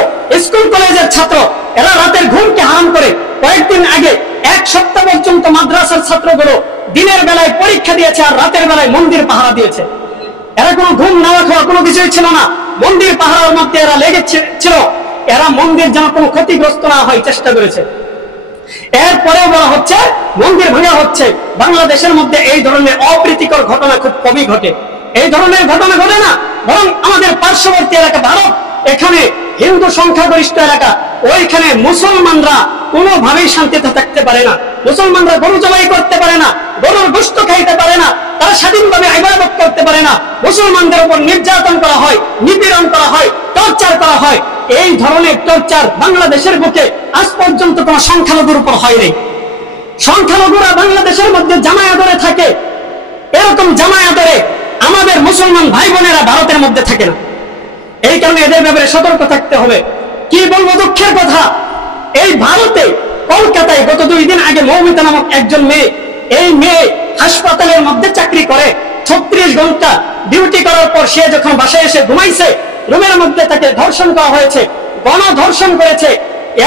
স্কুল কলেজের ছাত্র, এরা রাতের ঘুমকে হারাম করে কয়েকদিন আগে এক সপ্তাহ পর্যন্ত মাদ্রাসার ছাত্রগুলো দিনের বেলায় পরীক্ষা দিয়েছে আর রাতের বেলায় মন্দির পাহারা দিয়েছে। এরা কোনো ঘুম নাওয়া খাওয়া কোনো কিছুই ছিল না, মন্দির পাহারার মধ্যে এরা লেগেছিল। এরা মন্দির যেন কোনো ক্ষতিগ্রস্ত না হয় চেষ্টা করেছে। এরপরেও বলা হচ্ছে মন্দির ভাঙা হচ্ছে। বাংলাদেশের মধ্যে এই ধরনের অপ্রীতিকর ঘটনা খুব কমই ঘটে। এই ধরনের ঘটনা ঘটে না, বরং আমাদের পার্শ্ববর্তী এলাকা ভারত, এখানে হিন্দু সংখ্যাগরিষ্ঠ এলাকা, ওইখানে মুসলমানরা কোনোভাবেই শান্তিতে থাকতে পারে না। মুসলমানরা গরু জবাই করতে পারে না, গরুর গোশত খাইতে পারে না, তারা স্বাধীনভাবে ইবাদত করতে পারে না। মুসলমানদের উপর নির্যাতন করা হয়, নিপীড়ন করা হয়, টর্চার করা হয়। এই ধরনের টর্চার বাংলাদেশের বুকে আজ পর্যন্ত কোনো সংখ্যালঘুর উপর হয়নি। সংখ্যালঘুরা বাংলাদেশের মধ্যে জামায় আদরে থাকে, এরকম জামায় আদরে আমাদের মুসলমান ভাই বোনেরা ভারতের মধ্যে থাকে না। এই কারণে এদের ব্যাপারে সতর্ক থাকতে হবে। কি বলবো দুঃখের কথা, এই ভারতে কলকাতায় গত 2 দিন আগে মৌমিতা নামক একজন মেয়ে, এই মেয়ে হাসপাতালের মধ্যে চাকরি করে, 36 ঘন্টা ডিউটি করার পর সে যখন বাসায় এসে ঘুমাইছে, রুমের মধ্যে তাকে ধর্ষণ করা হয়েছে, গণধর্ষণ করেছে।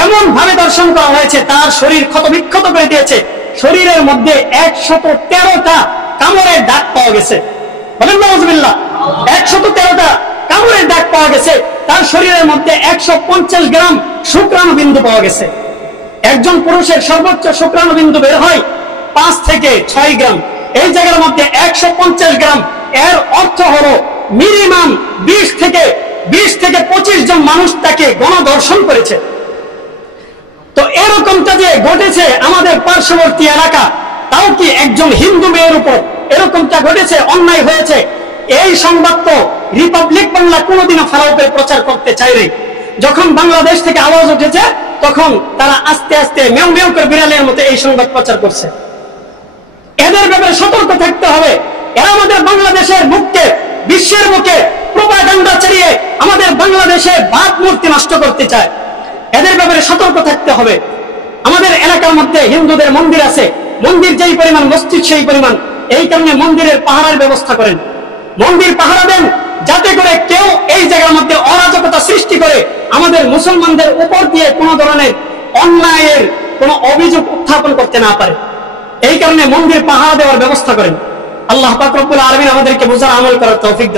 এমন ভাবে ধর্ষণ করা হয়েছে তার শরীর ক্ষতবিক্ষত করে দিয়েছে। শরীরের মধ্যে 113টা কামড়ের দাগ পাওয়া গেছে। বলেন নাউজুবিল্লাহ, 113টা কামড়ের দাগ পাওয়া গেছে। তার শরীরের মধ্যে 150 গ্রাম শুক্রাণু বিন্দু পাওয়া গেছে। একজন পুরুষের সর্বোচ্চ শুক্রাণু বিন্দু বের হয় 5 থেকে 6 গ্রাম, এই জায়গার মধ্যে 150 গ্রাম। এর অর্থ হলো মিনিমাম 20 থেকে 25 জন মানুষ তাকে গণধর্ষণ করেছে। তো এরকমটা যে ঘটেছে আমাদের পার্শ্ববর্তী এলাকা, তাও কি একজন হিন্দু মেয়ের উপর এরকমটা ঘটেছে, অন্যায় হয়েছে, এই সংবাদ তো রিপাবলিক বাংলা কোনোদিনও ফলাও করে প্রচার করতে চাইনি। যখন বাংলাদেশ থেকে আওয়াজ উঠেছে তখন তারা আস্তে আস্তে মেউ মেউ করে বিড়ালের মতো এই সংবাদ প্রচার করছে। এদের ব্যাপারে সতর্ক থাকতে হবে। এরা আমাদের বাংলাদেশের মুখকে বিশ্বের মুখে প্রোপাগান্ডা চালিয়ে আমাদের বাংলাদেশের ভাবমূর্তি নষ্ট করতে চায়। এদের ব্যাপারে সতর্ক থাকতে হবে। আমাদের এলাকার মধ্যে হিন্দুদের মন্দির আছে, মন্দির যেই পরিমাণ মসজিদ সেই পরিমাণ। এই কারণে মন্দিরের পাহারার ব্যবস্থা করেন, মন্দির পাহারা দেন, যাতে করে কেউ এই জায়গার মধ্যে অরাজকতা সৃষ্টি করে আমাদের মুসলমানদের উপর দিয়ে কোনো ধরনের অন্যায়ের কোনো অভিযোগ উত্থাপন করতে না পারে। এই কারণে মন্দির পাহারা দেওয়ার ব্যবস্থা করেন। আল্লাহ পাক রব্বুল আলামিন আমাদেরকে বুঝার আমল করার তৌফিক দেন।